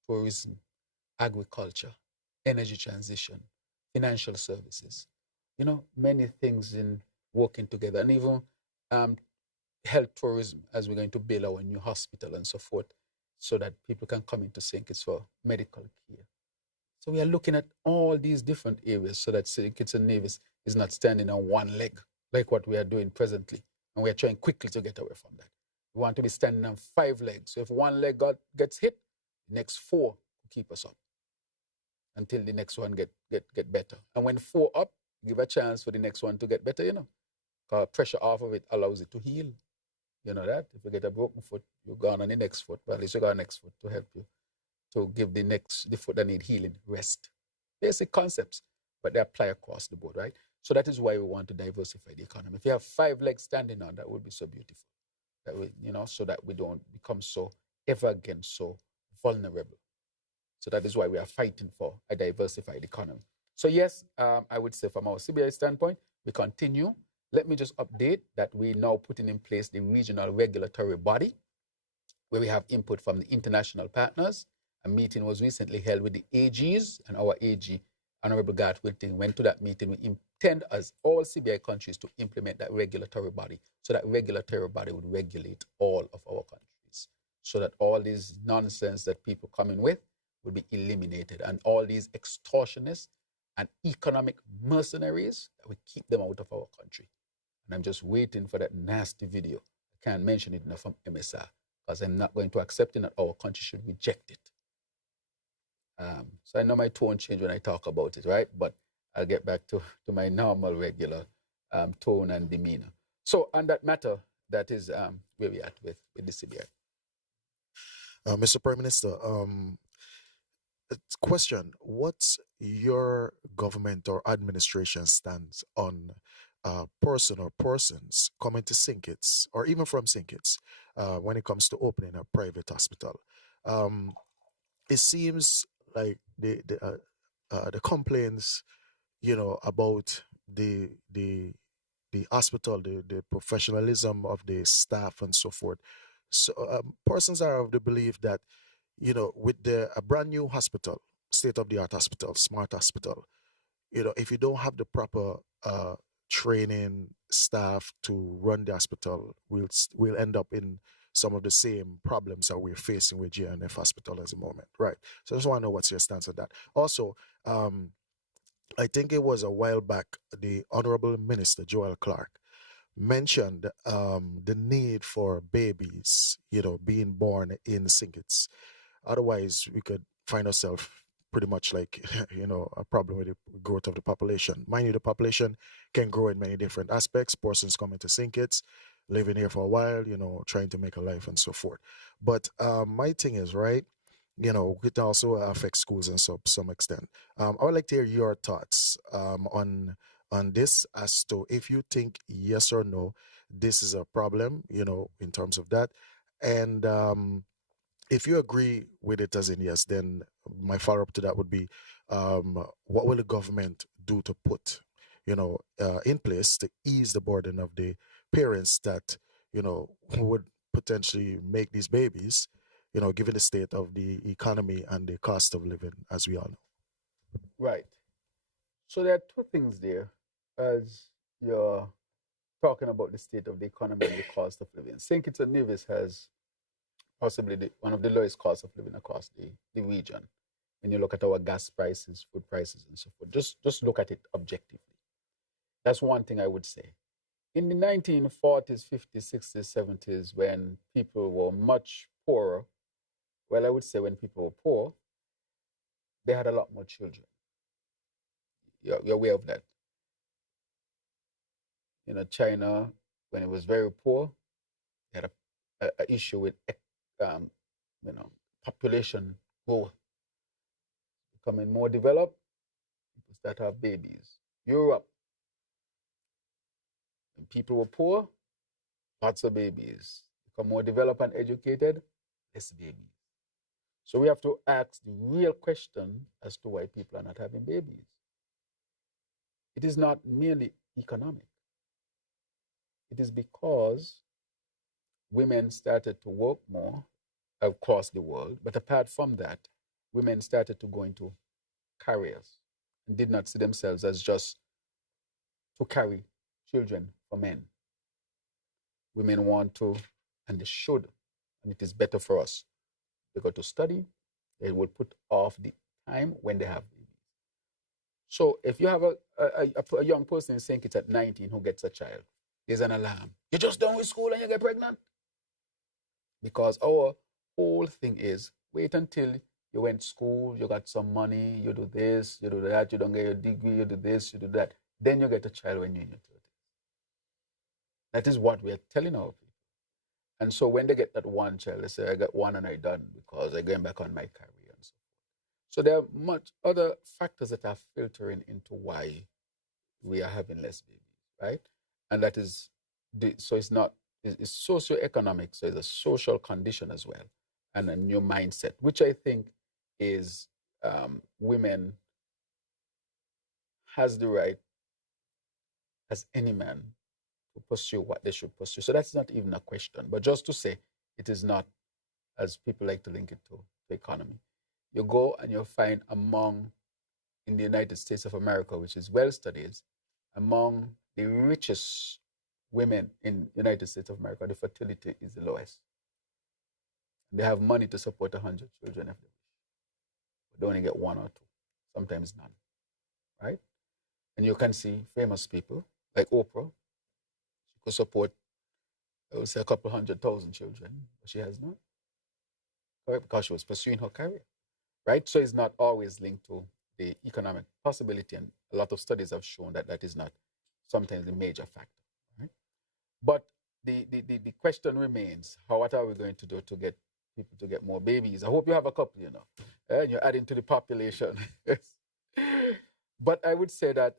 tourism, agriculture, energy transition, financial services, many things in working together, and even health tourism, as we're going to build our new hospital and so forth, so that people can come into St. Kitts for medical care. So we are looking at all these different areas so that St. Kitts and Nevis is not standing on one leg like what we are doing presently. And we are trying quickly to get away from that. We want to be standing on 5 legs. So if one leg gets hit, the next 4 will keep us up until the next one get better. And when 4 up, give a chance for the next one to get better, Because pressure off of it allows it to heal. You know that? If you get a broken foot, you're gone on the next foot. But at least you got a next foot to help you, to give the foot that need healing rest. Basic concepts, but they apply across the board, right? So that is why we want to diversify the economy. If you have 5 legs standing on, that would be so beautiful. That we, so that we don't become so vulnerable. So that is why we are fighting for a diversified economy. So yes, I would say from our CBI standpoint, we continue. Let me just update that we're now putting in place the regional regulatory body, where we have input from the international partners. A meeting was recently held with the AGs, and our AG, Honorable Garth Whitting, went to that meeting. We intend, as all CBI countries, to implement that regulatory body, so that regulatory body would regulate all of our countries, so that all this nonsense that people come in with would be eliminated, and all these extortionists and economic mercenaries, that we keep them out of our country. And I'm just waiting for that nasty video. I can't mention it enough from MSR, because I'm not going to accept it, that our country should reject it. So I know my tone changed when I talk about it, right? But I'll get back to my normal, regular tone and demeanor. So on that matter, that is where we're at with the CBI. Mr. Prime Minister, question: what's your government or administration stance on person or persons coming to St. Kitts, or even from St. Kitts, when it comes to opening a private hospital? It seems like the complaints, about the hospital, the professionalism of the staff and so forth. So persons are of the belief that, with a brand new hospital, state-of-the-art hospital, smart hospital, if you don't have the proper training staff to run the hospital, we'll end up in some of the same problems that we're facing with GNF Hospital at the moment, right? So I just want to know what's your stance on that. Also, I think it was a while back, the Honorable Minister Joel Clark mentioned the need for babies, being born in St. Kitts. Otherwise, we could find ourselves pretty much like, a problem with the growth of the population. Mind you, the population can grow in many different aspects. Persons coming to St. Kitts, living here for a while, trying to make a life and so forth. But my thing is, right, it also affects schools in some extent. I would like to hear your thoughts on this, as to if you think yes or no, this is a problem, in terms of that. And if you agree with it as in yes, then my follow-up to that would be, what will the government do to put, in place to ease the burden of the parents that, who would potentially make these babies, given the state of the economy and the cost of living, as we all know. Right. So there are 2 things there, as you're talking about the state of the economy and the cost of living. St. Kitts and Nevis has possibly one of the lowest costs of living across the region. when you look at our gas prices, food prices, and so forth. Just look at it objectively. That's one thing I would say. In the 1940s, 50s, 60s, 70s, when people were much poorer, well, I would say when people were poor, they had a lot more children. You're aware of that. China, when it was very poor, they had a issue with population growth. Becoming more developed, people start to have babies. Europe, when people were poor, lots of babies. Become more developed and educated, less babies. So we have to ask the real question as to why people are not having babies. It is not merely economic. It is because women started to work more across the world. But apart from that, women started to go into careers and did not see themselves as just to carry children for men. Women want to, and they should, and it is better for us. They go to study, they will put off the time when they have babies. So if you have a young person in St. Kitts at 19 who gets a child, there's an alarm. You're just done with school and you get pregnant? Because our whole thing is wait until you went to school, you got some money, you do this, you do that, you don't get your degree, you do this, you do that. Then you get a child when you're in your 30s. That is what we are telling our people. And so when they get that one child, they say, I got one and I done because I'm going back on my career and so forth. So there are much other factors that are filtering into why we are having less babies, right? And that is, so it's not, it's socioeconomic, so it's a social condition as well, and a new mindset, which I think is women has the right, as any man, to pursue what they should pursue. So that's not even a question, but just to say it is not, as people like to link it to the economy. You go and you'll find in the United States of America, which is well studied, among the richest women in the United States of America, the fertility is the lowest. They have money to support 100 children if they wish, but they only get one or two, sometimes none, right? And you can see famous people like Oprah. She could support, I would say, a couple 100,000 children, but she has none, right? Because she was pursuing her career, right? So it's not always linked to the economic possibility, and a lot of studies have shown that that is not sometimes a major factor, right? But the question remains, what are we going to do to get people to get more babies? I hope you have a couple, and you're adding to the population. But I would say that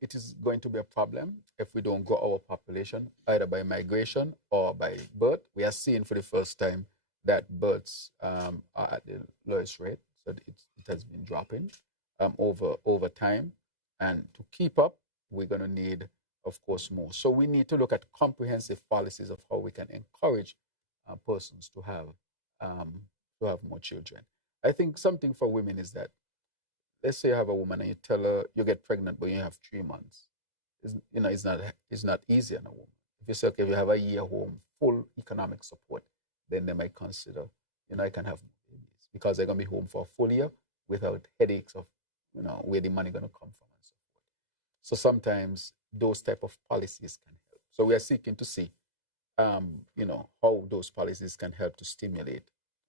it is going to be a problem if we don't grow our population, either by migration or by birth. We are seeing for the first time that births are at the lowest rate. So it has been dropping over time. And to keep up, we're going to need, of course, more. So we need to look at comprehensive policies of how we can encourage persons to have more children. I think something for women is that, let's say you have a woman and you tell her you get pregnant, but you have 3 months. It's not easy on a woman. If you say, okay, if you have a year home, full economic support, then they might consider, I can have babies because they're going to be home for a full year without headaches of, where the money going to come from and so forth. So sometimes those type of policies can help. So we are seeking to see, how those policies can help to stimulate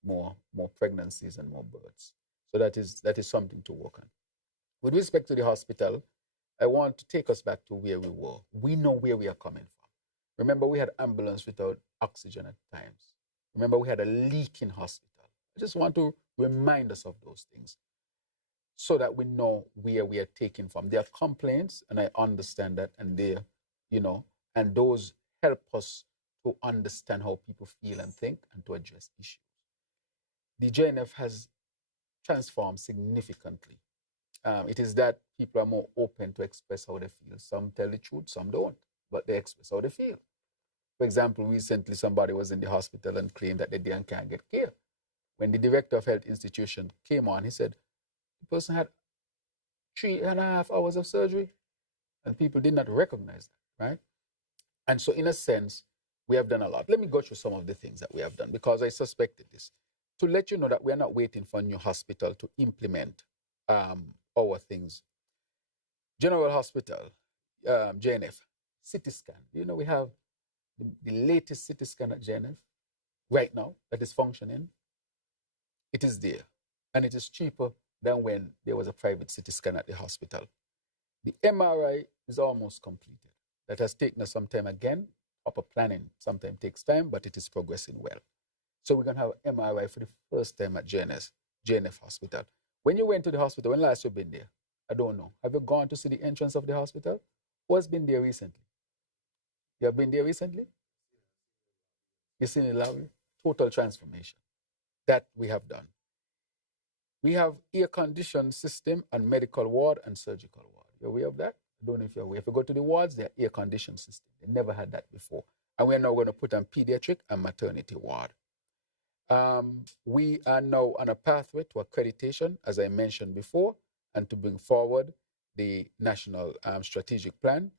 more pregnancies and more births. So that is something to work on. With respect to the hospital, I want to take us back to where we were. We know where we are coming from. Remember, we had ambulance without oxygen at times. Remember, we had a leak in hospital. I just want to remind us of those things so that we know where we are taking from. There are complaints, and I understand that, and and those help us to understand how people feel and think and to address issues. The JNF has transformed significantly. It is that people are more open to express how they feel. Some tell the truth, some don't, but they express how they feel. For example, recently somebody was in the hospital and claimed that they can't get care. When the director of health institution came on, he said the person had 3.5 hours of surgery, and people did not recognize that, right? And so in a sense, we have done a lot. Let me go through some of the things that we have done because I suspected this. to let you know that we're not waiting for a new hospital to implement our things. General Hospital, JNF, CT scan. You know, we have the latest CT scan at JNF right now that is functioning. It is there, and it is cheaper than when there was a private CT scan at the hospital. The MRI is almost completed. That has taken us some time again. Proper planning sometimes takes time, but it is progressing well. So we're going to have MRI for the first time at JNF Hospital. When you went to the hospital, when last you've been there? I don't know. Have you gone to see the entrance of the hospital? Who has been there recently? You have been there recently? You've seen the lobby? Total transformation. That we have done. We have air-conditioned system and medical ward and surgical ward. You're aware of that? I don't know if you're aware. If you go to the wards, they're air-conditioned system. They never had that before. And we're now going to put on pediatric and maternity ward. We are now on a pathway to accreditation, as I mentioned before, and to bring forward the national strategic plan,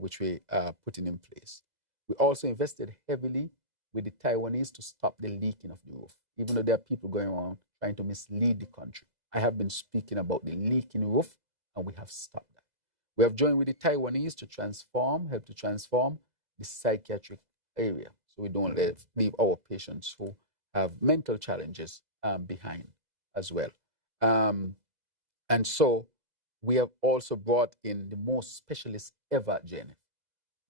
which we are putting in place. We also invested heavily with the Taiwanese to stop the leaking of the roof, even though there are people going around trying to mislead the country. I have been speaking about the leaking roof, and we have stopped that. We have joined with the Taiwanese to help to transform the psychiatric area, so we don't leave our patients who have mental challenges behind as well. And so we have also brought in the most specialists ever at JNF.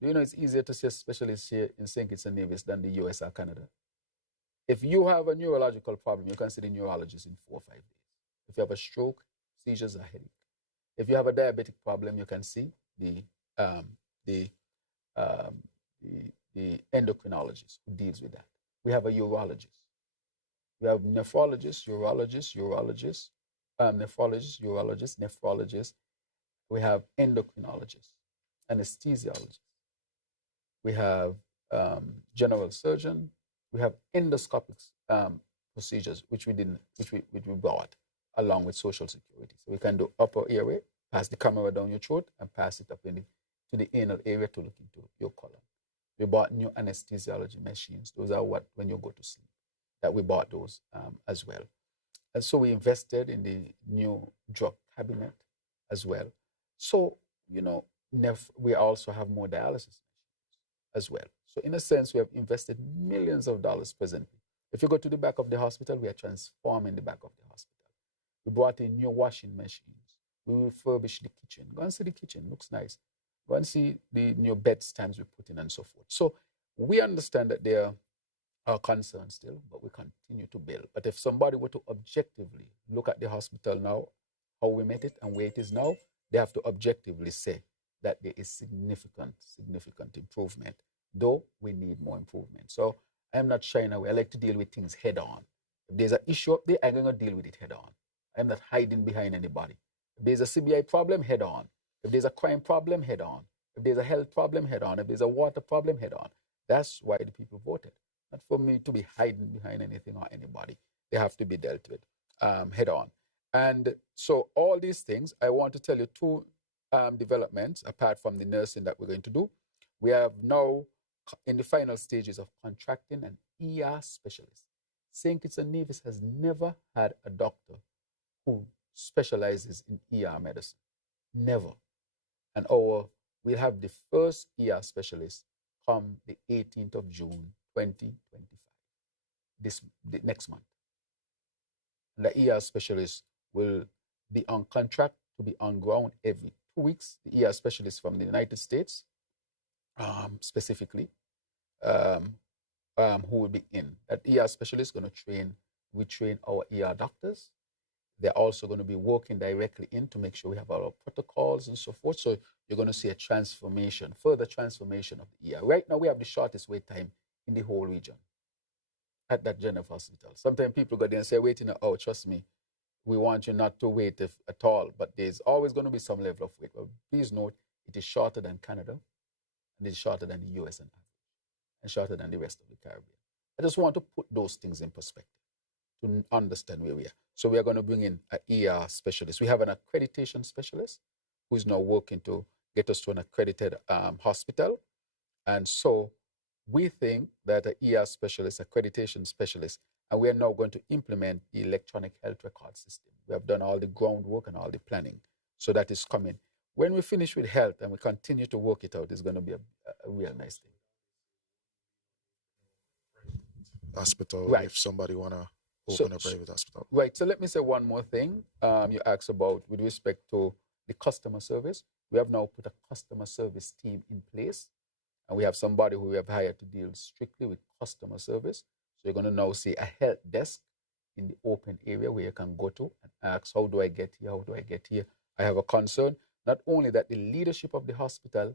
Do you know it's easier to see a specialist here in St. Kitts and Nevis than the US or Canada? If you have a neurological problem, you can see the neurologist in 4 or 5 days. If you have a stroke, seizures, or headache. If you have a diabetic problem, you can see the endocrinologist who deals with that. We have a urologist. We have nephrologists, nephrologists. We have endocrinologists, anesthesiologists. We have general surgeon. We have endoscopic procedures, which we brought along with Social Security. So we can do upper airway, pass the camera down your throat, and pass it up to the anal area to look into your colon. We bought new anesthesiology machines. Those are what when you go to sleep. That we bought those as well. And so we invested in the new drug cabinet as well. So, you know, we also have more dialysis machines as well. So in a sense, we have invested millions of dollars presently. If you go to the back of the hospital, we are transforming the back of the hospital. We brought in new washing machines. We refurbished the kitchen. Go and see the kitchen, looks nice. Go and see the new bed stands we put in and so forth. So we understand that there are concerns still, but we continue to build. But if somebody were to objectively look at the hospital now, how we met it and where it is now, they have to objectively say that there is significant improvement, though we need more improvement. So I'm not shying away. I like to deal with things head on. If there's an issue up there, I'm going to deal with it head on. I'm not hiding behind anybody. If there's a CBI problem, head on. If there's a crime problem, head on. If there's a health problem, head on. If there's a water problem, head on. That's why the people voted. Not for me to be hiding behind anything or anybody. They have to be dealt with head on. And so all these things, I want to tell you two developments apart from the nursing that we're going to do. We have now in the final stages of contracting an ER specialist. St. Kitts and Nevis has never had a doctor who specializes in ER medicine. Never. And we'll have the first ER specialist come the 18th of June, 2025, next month. And the ER specialist will be on contract to be on ground every 2 weeks. The ER specialist from the United States, specifically, who will be in. That ER specialist is going to train our ER doctors. They're also going to be working directly in to make sure we have our protocols and so forth. So you're going to see a further transformation of the ER. Right now, we have the shortest wait time in the whole region at that general hospital. Sometimes people go there and say, waiting, oh, trust me, we want you not to wait at all. But there's always going to be some level of wait. But please note, it is shorter than Canada, and it is shorter than the US and shorter than the rest of the Caribbean. I just want to put those things in perspective to understand where we are. So we are going to bring in an ER specialist. We have an accreditation specialist who is now working to get us to an accredited hospital. And so we think that an ER specialist, accreditation specialist, And we are now going to implement the electronic health record system. We have done all the groundwork and all the planning. So that is coming. When we finish with health and we continue to work it out, it's going to be a real nice thing. Hospital, Right. if somebody want to open a private hospital. Right. So let me say one more thing. You asked about with respect to the customer service. We have now put a customer service team in place. And we have somebody who we have hired to deal strictly with customer service. So you're going to now see a help desk in the open area where you can go to and ask, how do I get here? How do I get here? I have a concern. Not only that, the leadership of the hospital,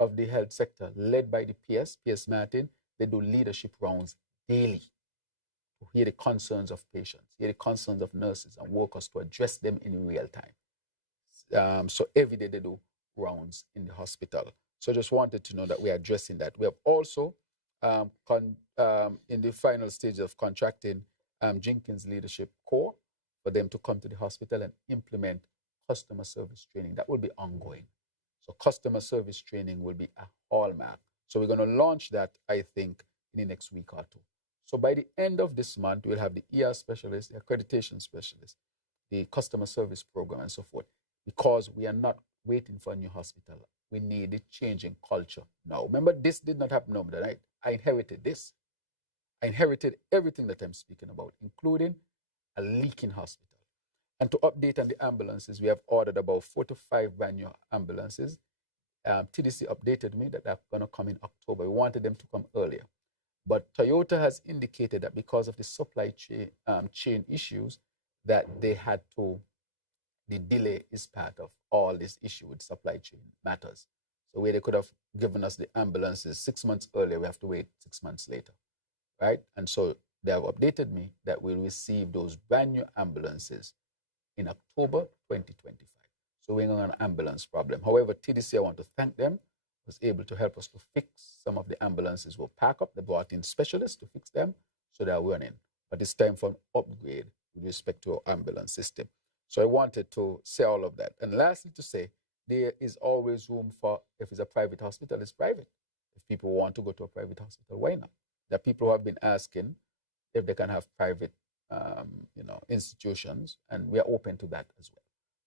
of the health sector, led by the PS Martin, they do leadership rounds daily to hear the concerns of patients, hear the concerns of nurses and workers to address them in real time. So every day they do rounds in the hospital. So just wanted to know that we are addressing that. We have also, in the final stage of contracting, Jenkins Leadership Corps for them to come to the hospital and implement customer service training. That will be ongoing. So customer service training will be a hallmark. So we're going to launch that, I think, in the next week or two. So by the end of this month, we'll have the ER specialist, the accreditation specialist, the customer service program, and so forth. Because we are not waiting for a new hospital. We need a change in culture now. Remember, this did not happen overnight. I inherited this. I inherited everything that I'm speaking about, including a leaking hospital. And to update on the ambulances, we have ordered about 4 to 5 brand new ambulances. TDC updated me that they're going to come in October. We wanted them to come earlier. But Toyota has indicated that because of the supply chain issues, that they had to, the delay is part of all this issue with supply chain matters. So where they could have given us the ambulances 6 months earlier, we have to wait 6 months later, right? And so they have updated me that we'll receive those brand new ambulances in October 2025. So we're on an ambulance problem. However, TDC, I want to thank them, was able to help us to fix some of the ambulances. We'll pack up. They brought in specialists to fix them, so they're running. But it's time for an upgrade with respect to our ambulance system. So I wanted to say all of that. And lastly, to say, there is always room for, if it's a private hospital, it's private. If people want to go to a private hospital, why not? There are people who have been asking if they can have private institutions, and we are open to that as well.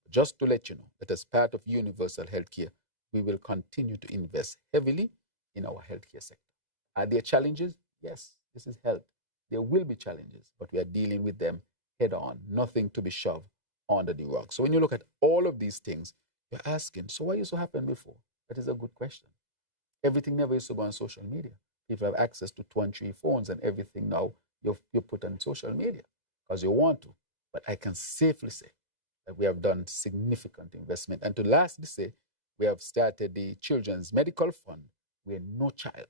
Just to let you know that as part of universal healthcare, we will continue to invest heavily in our healthcare sector. Are there challenges? Yes, this is health. There will be challenges, but we are dealing with them head on, nothing to be shoved under the rug. So when you look at all of these things, you're asking, so what used to happen before? That is a good question. Everything never used to go on social media. People have access to 2 and 3 phones, and everything now you put on social media because you want to. But I can safely say that we have done significant investment. And to lastly say, we have started the Children's Medical Fund, where no child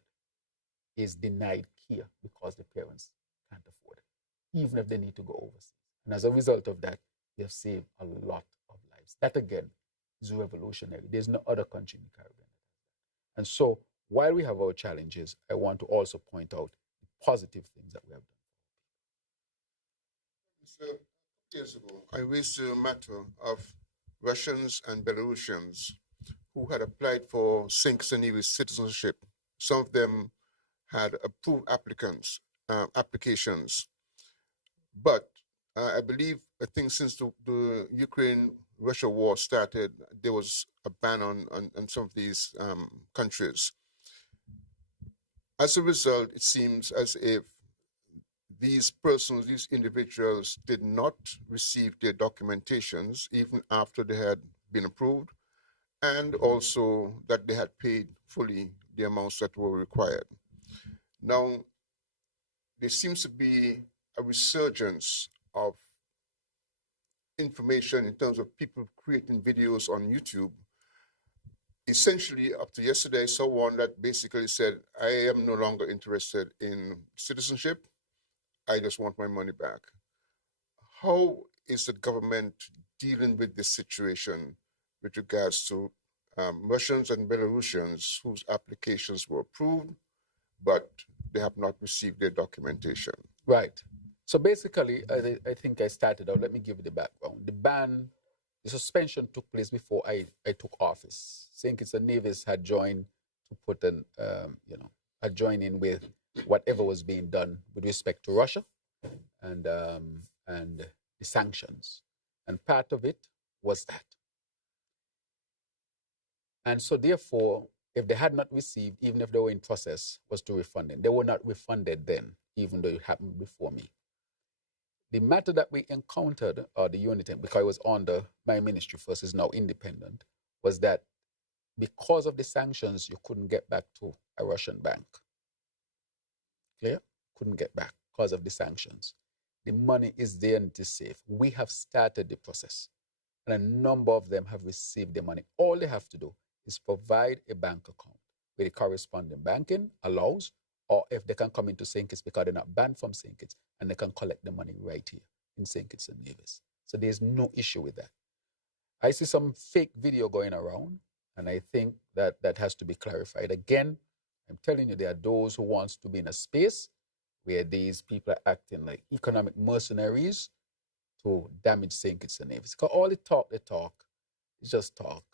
is denied care because the parents can't afford it, even if they need to go overseas. And as a result of that, we have saved a lot of lives. That, again, is revolutionary. There's no other country in the Caribbean. And so, while we have our challenges, I want to also point out the positive things that we have done. So, a few years ago, I raised the matter of Russians and Belarusians who had applied for St. Nevis citizenship. Some of them had approved applications. But I think since the Ukraine-Russia war started, there was a ban on some of these countries. As a result, it seems as if these persons, these individuals, did not receive their documentations even after they had been approved, and also that they had paid fully the amounts that were required. Now, there seems to be a resurgence of information in terms of people creating videos on YouTube. Essentially, up to yesterday, I saw one that basically said, I am no longer interested in citizenship. I just want my money back. How is the government dealing with this situation with regards to Russians and Belarusians whose applications were approved, but they have not received their documentation? Right. So basically, I think I started out, let me give you the background. The suspension took place before I took office. St. Kitts and Nevis had joined to had joined in with whatever was being done with respect to Russia. and the sanctions. And part of it was that. And so therefore, if they had not received, even if they were in process, was to refund it. They were not refunded then, even though it happened before me. The matter that we encountered, or the unit, because it was under my ministry first, is now independent, was that because of the sanctions, you couldn't get back to a Russian bank. Clear? Couldn't get back because of the sanctions. The money is there and it is safe. We have started the process, and a number of them have received the money. All they have to do is provide a bank account where the corresponding banking allows, or if they can come into St. Kitts because they're not banned from St. Kitts, and they can collect the money right here in St. Kitts and Nevis. So there's no issue with that. I see some fake video going around, and I think that that has to be clarified. Again, I'm telling you, there are those who wants to be in a space where these people are acting like economic mercenaries to damage St. Kitts and Nevis. Because all the talk is just talk.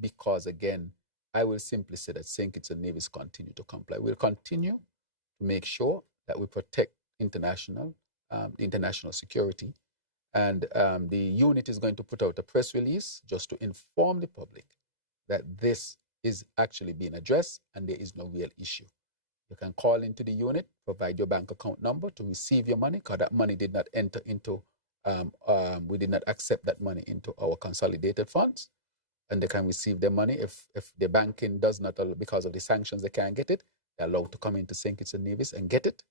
Because again, I will simply say that St. Kitts and Nevis continue to comply. We'll continue to make sure that we protect international security. And the unit is going to put out a press release just to inform the public that this is actually being addressed and there is no real issue. You can call into the unit, provide your bank account number to receive your money, because that money did not enter into, we did not accept that money into our consolidated funds. And they can receive their money. If the banking does not, because of the sanctions, they can't get it, they're allowed to come into St. Kitts and Nevis and get it.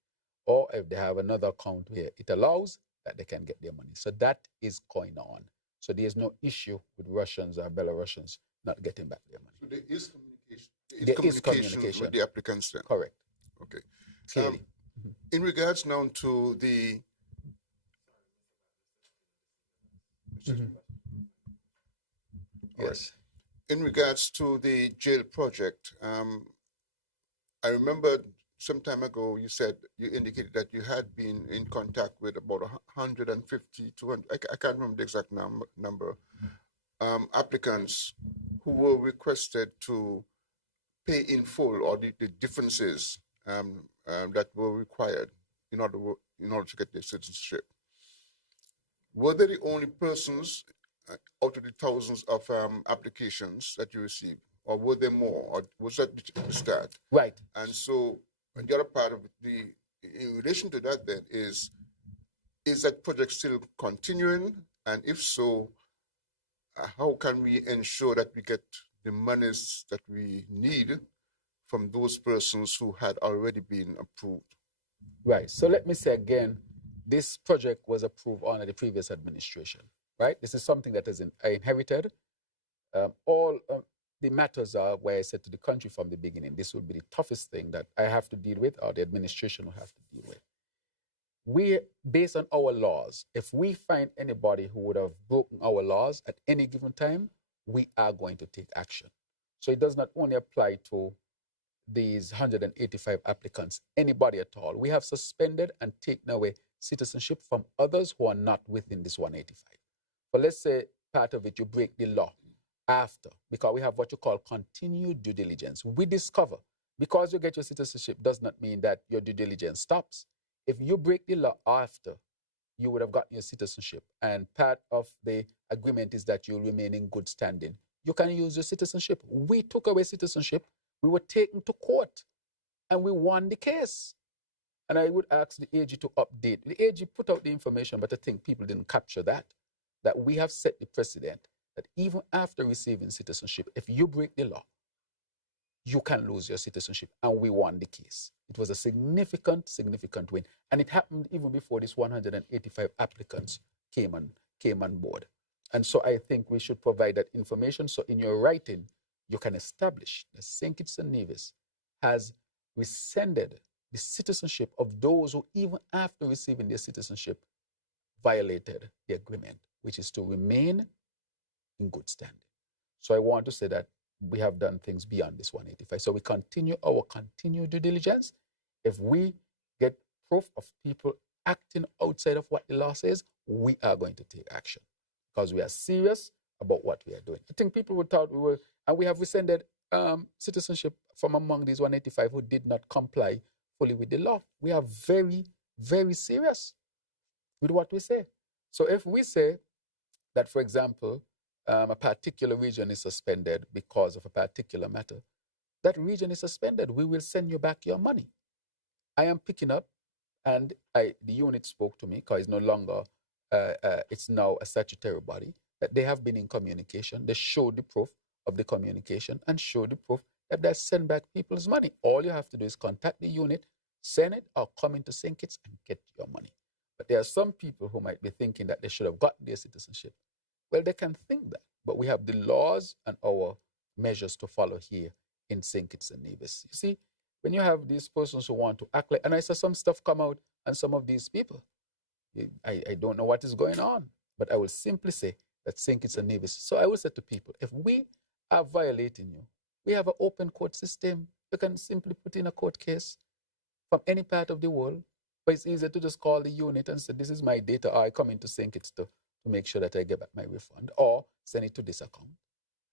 Or if they have another account where it allows, that they can get their money. So that is going on. So there's no issue with Russians or Belarusians not getting back their money. So there is communication. There is communication with the applicants then. Correct. Okay. Clearly. In regards now to the Yes. in regards to the jail project, I remember some time ago you indicated that you had been in contact with about 150, 200, I can't remember the exact number, applicants who were requested to pay in full, or the differences that were required in order to get their citizenship. Were they the only persons out of the thousands of applications that you received, or were there more, or was that the start? Right. And so, and the other part of in relation to that then is that project still continuing? And if so, how can we ensure that we get the monies that we need from those persons who had already been approved? Right. So let me say again, this project was approved under the previous administration, right? This is something that I inherited. All the matters are where I said to the country from the beginning, this will be the toughest thing that I have to deal with, or the administration will have to deal with. We, based on our laws, if we find anybody who would have broken our laws at any given time, we are going to take action. So it does not only apply to these 185 applicants, anybody at all. We have suspended and taken away citizenship from others who are not within this 185. But let's say part of it, you break the law after, because we have what you call continued due diligence. We discover, because you get your citizenship does not mean that your due diligence stops. If you break the law after, you would have gotten your citizenship, and part of the agreement is that you'll remain in good standing. You can use your citizenship. We took away citizenship. We were taken to court, and we won the case. And I would ask the AG to update. The AG put out the information, but I think people didn't capture that we have set the precedent that even after receiving citizenship, if you break the law, you can lose your citizenship, and we won the case. It was a significant win, and it happened even before this 185 applicants came on board. And so I think we should provide that information, so in your writing, you can establish that St. Kitts and Nevis has rescinded the citizenship of those who, even after receiving their citizenship, violated the agreement, which is to remain in good standing. So I want to say that we have done things beyond this 185. So we continue our continued due diligence. If we get proof of people acting outside of what the law says, we are going to take action, because we are serious about what we are doing. I think people would thought we were, and we have rescinded citizenship from among these 185 who did not comply fully with the law. We are very, very serious. with what we say. So if we say that, for example, a particular region is suspended because of a particular matter, that region is suspended. We will send you back your money. I am picking up, and the unit spoke to me because it's no longer, it's now a statutory body, that they have been in communication. They showed the proof of the communication and showed the proof that they send back people's money. All you have to do is contact the unit, send it, or come into St. Kitts and get your money. But there are some people who might be thinking that they should have gotten their citizenship. Well, they can think that, but we have the laws and our measures to follow here in St. Kitts and Nevis. You see, when you have these persons who want to act like, and I saw some stuff come out on some of these people. I don't know what is going on, but I will simply say that St. Kitts and Nevis. So I will say to people, if we are violating you, we have an open court system. You can simply put in a court case from any part of the world, but it's easier to just call the unit and say, this is my data, or I come into St. Kitts to make sure that I get back my refund, or send it to this account,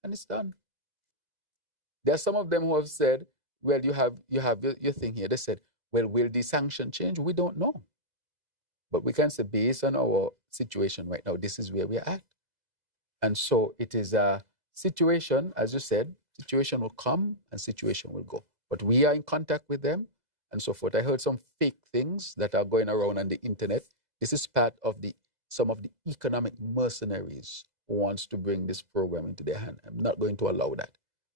and it's done. There are some of them who have said, well, you have your thing here. They said, well, will the sanction change? We don't know. But we can say, based on our situation right now, this is where we are at. And so it is a situation, as you said, situation will come and situation will go. But we are in contact with them and so forth. I heard some fake things that are going around on the internet. This is part of some of the economic mercenaries who wants to bring this program into their hand. I'm not going to allow that.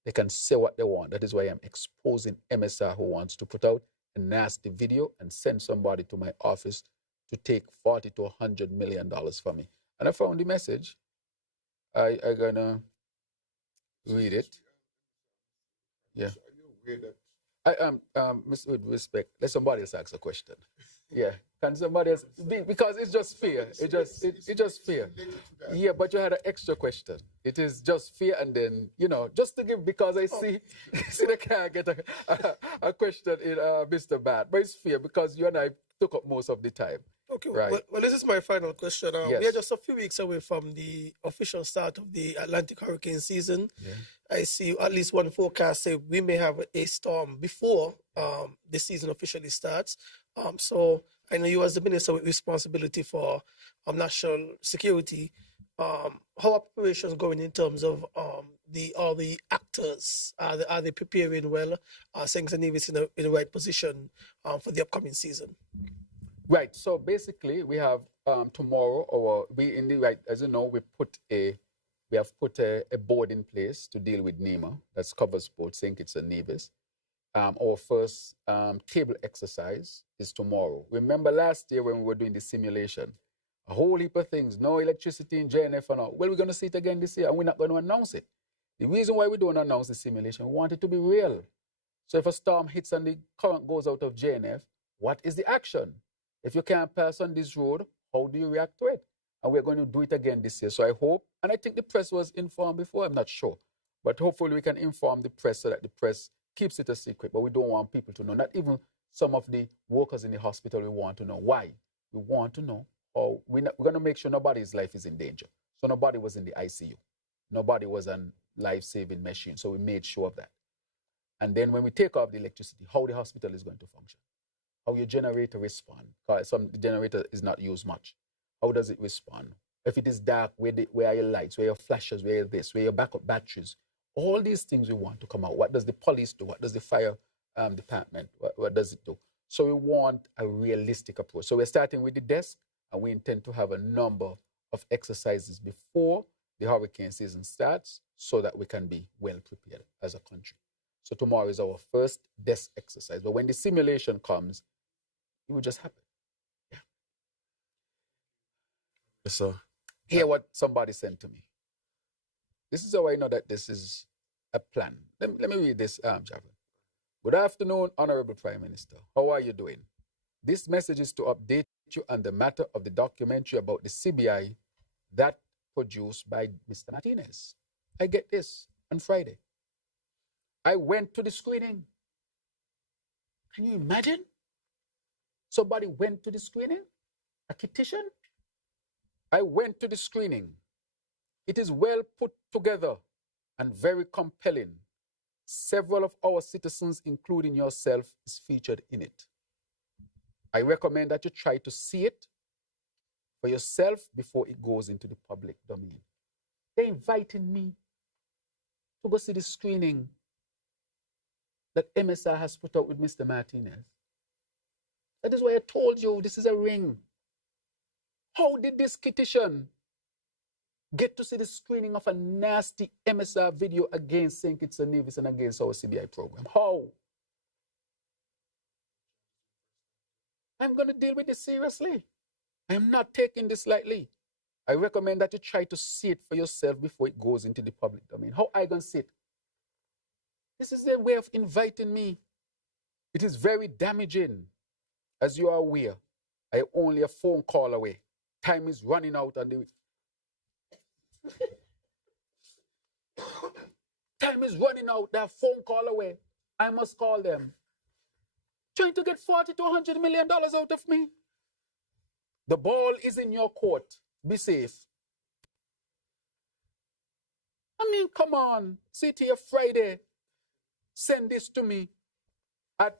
They can say what they want. That is why I'm exposing MSR who wants to put out a nasty video and send somebody to my office to take $40 to $100 million from me. And I found the message. I'm gonna read it. Yeah. With respect, let somebody else ask a question. Yeah. Can somebody else? Because it's just fear. It's just fear. Yeah, but you had an extra question. It is just fear, and then, just to give, because I see they can't get a question in Mr. Bat, but it's fear because you and I took up most of the time. Okay, right. Well, this is my final question. Yes. We are just a few weeks away from the official start of the Atlantic hurricane season. Yeah. I see at least one forecast say we may have a storm before the season officially starts. So I know you as the minister with responsibility for national security, how are preparations going in terms of all the actors? Are they preparing well? St. Kitts and Nevis in the right position for the upcoming season? Right. So basically, we have tomorrow, as you know, we have put a board in place to deal with NEMA that covers both St. Kitts and Nevis. Our first table exercise is tomorrow. Remember last year when we were doing the simulation, a whole heap of things, no electricity in JNF and all. Well, we're going to see it again this year, and we're not going to announce it. The reason why we don't announce the simulation, we want it to be real. So if a storm hits and the current goes out of JNF, what is the action? If you can't pass on this road, how do you react to it? And we're going to do it again this year. So I hope, and I think the press was informed before, I'm not sure. But hopefully we can inform the press so that the press keeps it a secret. But we don't want people to know, not even some of the workers in the hospital, we want to know. Why? We want to know, or we're going to make sure nobody's life is in danger. So nobody was in the ICU. Nobody was on life-saving machine. So we made sure of that. And then when we take off the electricity, how the hospital is going to function. How your generator respond, because the generator is not used much. How does it respond? If it is dark, where are your lights, where are your flashes, where are this, where are your backup batteries? All these things we want to come out. What does the police do? What does the fire department, what does it do? So we want a realistic approach. So we're starting with the desk, and we intend to have a number of exercises before the hurricane season starts so that we can be well prepared as a country. So tomorrow is our first desk exercise. But when the simulation comes, it will just happen. Yeah. Yes, sir. Hear what somebody sent to me. This is how I know that this is a plan. Let me read this, Javon. Good afternoon, Honorable Prime Minister. How are you doing? This message is to update you on the matter of the documentary about the CBI that produced by Mr. Martinez. I get this on Friday. I went to the screening. Can you imagine? Somebody went to the screening? A petition? I went to the screening. It is well put together and very compelling. Several of our citizens, including yourself, is featured in it. I recommend that you try to see it for yourself before it goes into the public domain. They're inviting me to go see the screening that MSR has put out with Mr. Martinez. That is why I told you this is a ring. How did this petition get to see the screening of a nasty MSR video against St. Kitts and Nevis and against our CBI program? How? I'm going to deal with this seriously. I am not taking this lightly. I recommend that you try to see it for yourself before it goes into the public domain. How I going to see it? This is their way of inviting me. It is very damaging. As you are aware, I am only a phone call away. Time is running out on the... Time is running out. They're a phone call away. I must call them. Trying to get $40 to $100 million out of me. The ball is in your court. Be safe. I mean, come on. Sit here Friday. Send this to me at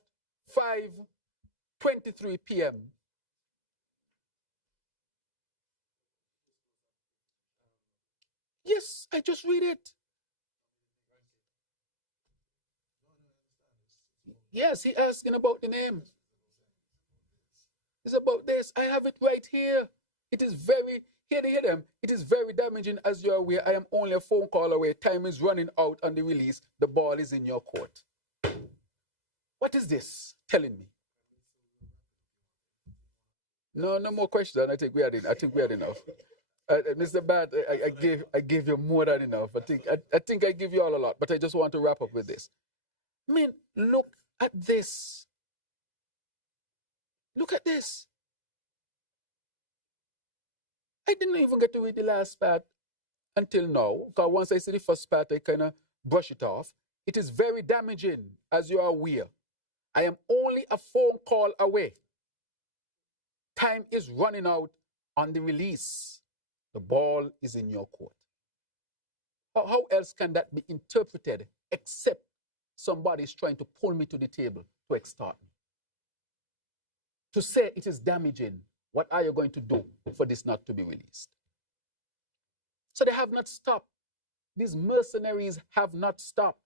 5:23 p.m. Yes, I just read it. Yes, he asking about the name. It's about this. I have it right here. It is very, hear them. It is very damaging as you're aware. I am only a phone call away. Time is running out on the release. The ball is in your court. What is this telling me? No more questions. I think we had enough. Mr. Bat, I gave you more than enough. I think I give you all a lot, but I just want to wrap up with this. I mean, look at this. Look at this. I didn't even get to read the last part until now, because once I see the first part, I kind of brush it off. It is very damaging, as you are aware. I am only a phone call away. Time is running out on the release. The ball is in your court. How else can that be interpreted except somebody is trying to pull me to the table to extort me? To say it is damaging, what are you going to do for this not to be released? So they have not stopped. These mercenaries have not stopped.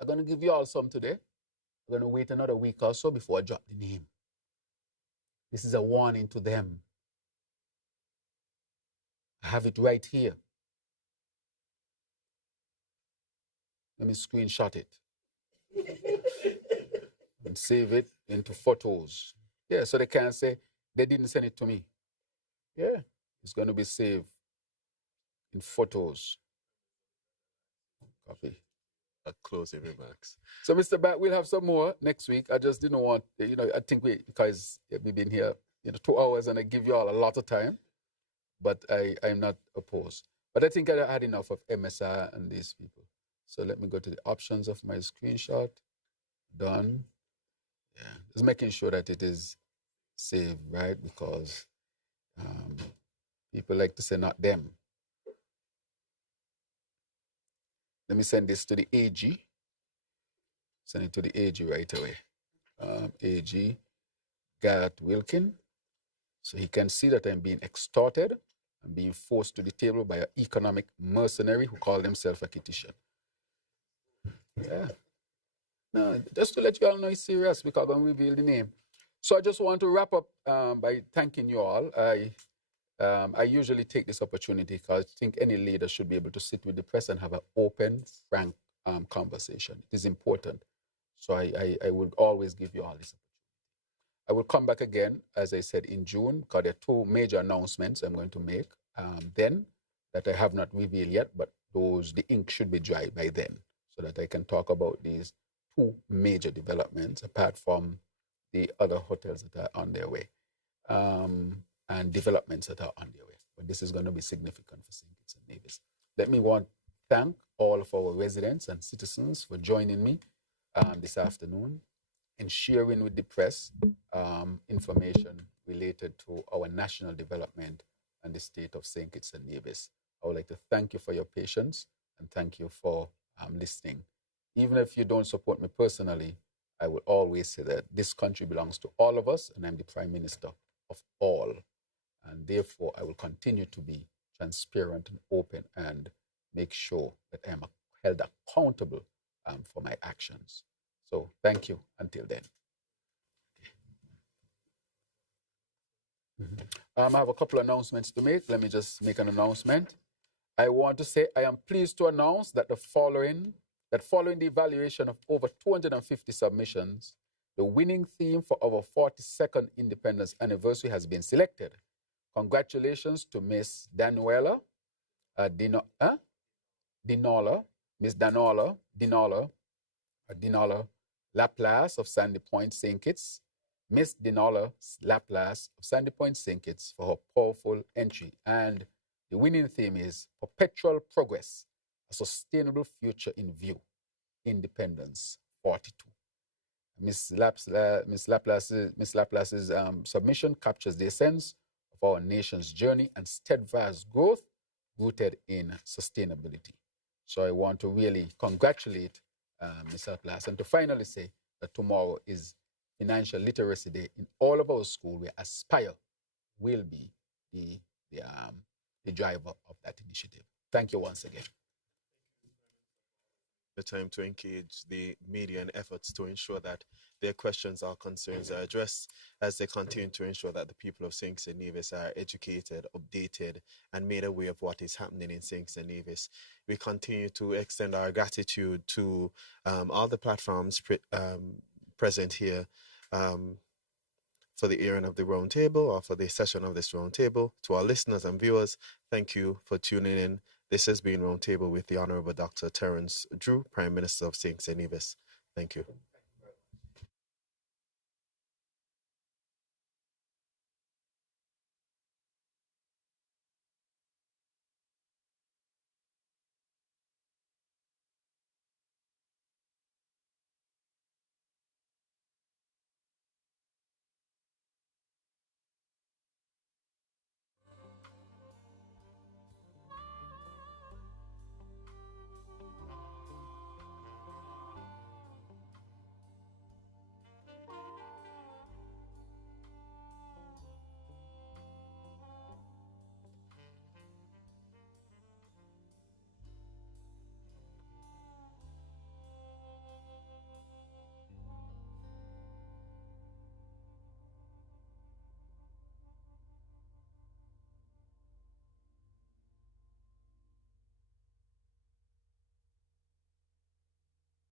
I'm going to give you all some today. I'm going to wait another week or so before I drop the name. This is a warning to them. I have it right here. Let me screenshot it and save it into photos. Yeah, so they can't say they didn't send it to me. Yeah, it's going to be saved in photos. Copy. Closing remarks. So, Mr. Bat, we'll have some more next week. I just didn't want, I think because we've been here, 2 hours and I give you all a lot of time, but I'm not opposed. But I think I had enough of MSR and these people. So let me go to the options of my screenshot. Done. Yeah, just making sure that it is saved, right? Because people like to say not them. Let me send this to the AG. Send it to the AG right away. AG Garrett Wilkin. So he can see that I'm being extorted. I'm being forced to the table by an economic mercenary who call themselves a Kittitian. Yeah. No, just to let you all know it's serious because I'm going to reveal the name. So I just want to wrap up by thanking you all. I usually take this opportunity because I think any leader should be able to sit with the press and have an open, frank conversation. It is important. So I would always give you all this opportunity. I will come back again, as I said, in June, because there are 2 major announcements I'm going to make then that I have not revealed yet, but the ink should be dry by then so that I can talk about these 2 major developments apart from the other hotels that are on their way. And developments that are on their way. But this is going to be significant for St. Kitts and Nevis. Let me thank all of our residents and citizens for joining me this afternoon and sharing with the press information related to our national development and the state of St. Kitts and Nevis. I would like to thank you for your patience and thank you for listening. Even if you don't support me personally, I will always say that this country belongs to all of us, and I'm the Prime Minister of all. And therefore, I will continue to be transparent and open and make sure that I am held accountable for my actions. So thank you until then. I have a couple of announcements to make. Let me just make an announcement. I want to say I am pleased to announce that following the evaluation of over 250 submissions, the winning theme for our 42nd Independence Anniversary has been selected. Congratulations to Miss Danola, Dinola Laplace of Sandy Point, St. Kitts, Miss Dinola Laplace of Sandy Point, St. Kitts for her powerful entry. And the winning theme is Perpetual Progress, a Sustainable Future in View, Independence 42. Miss Laplace's submission captures the essence of our nation's journey and steadfast growth rooted in sustainability. So I want to really congratulate Ms. Laplace and to finally say that tomorrow is Financial Literacy Day in all of our schools, where Aspire will be the driver of that initiative. Thank you once again. The time to engage the media in efforts to ensure that their questions or concerns are addressed as they continue to ensure that the people of St. Kitts and Nevis are educated, updated, and made aware of what is happening in St. Kitts and Nevis. We continue to extend our gratitude to all the platforms present here for the airing of the Roundtable or for the session of this Roundtable. To our listeners and viewers, thank you for tuning in. This has been Roundtable with the Honorable Dr. Terrance Drew, Prime Minister of St. Kitts and Nevis. Thank you.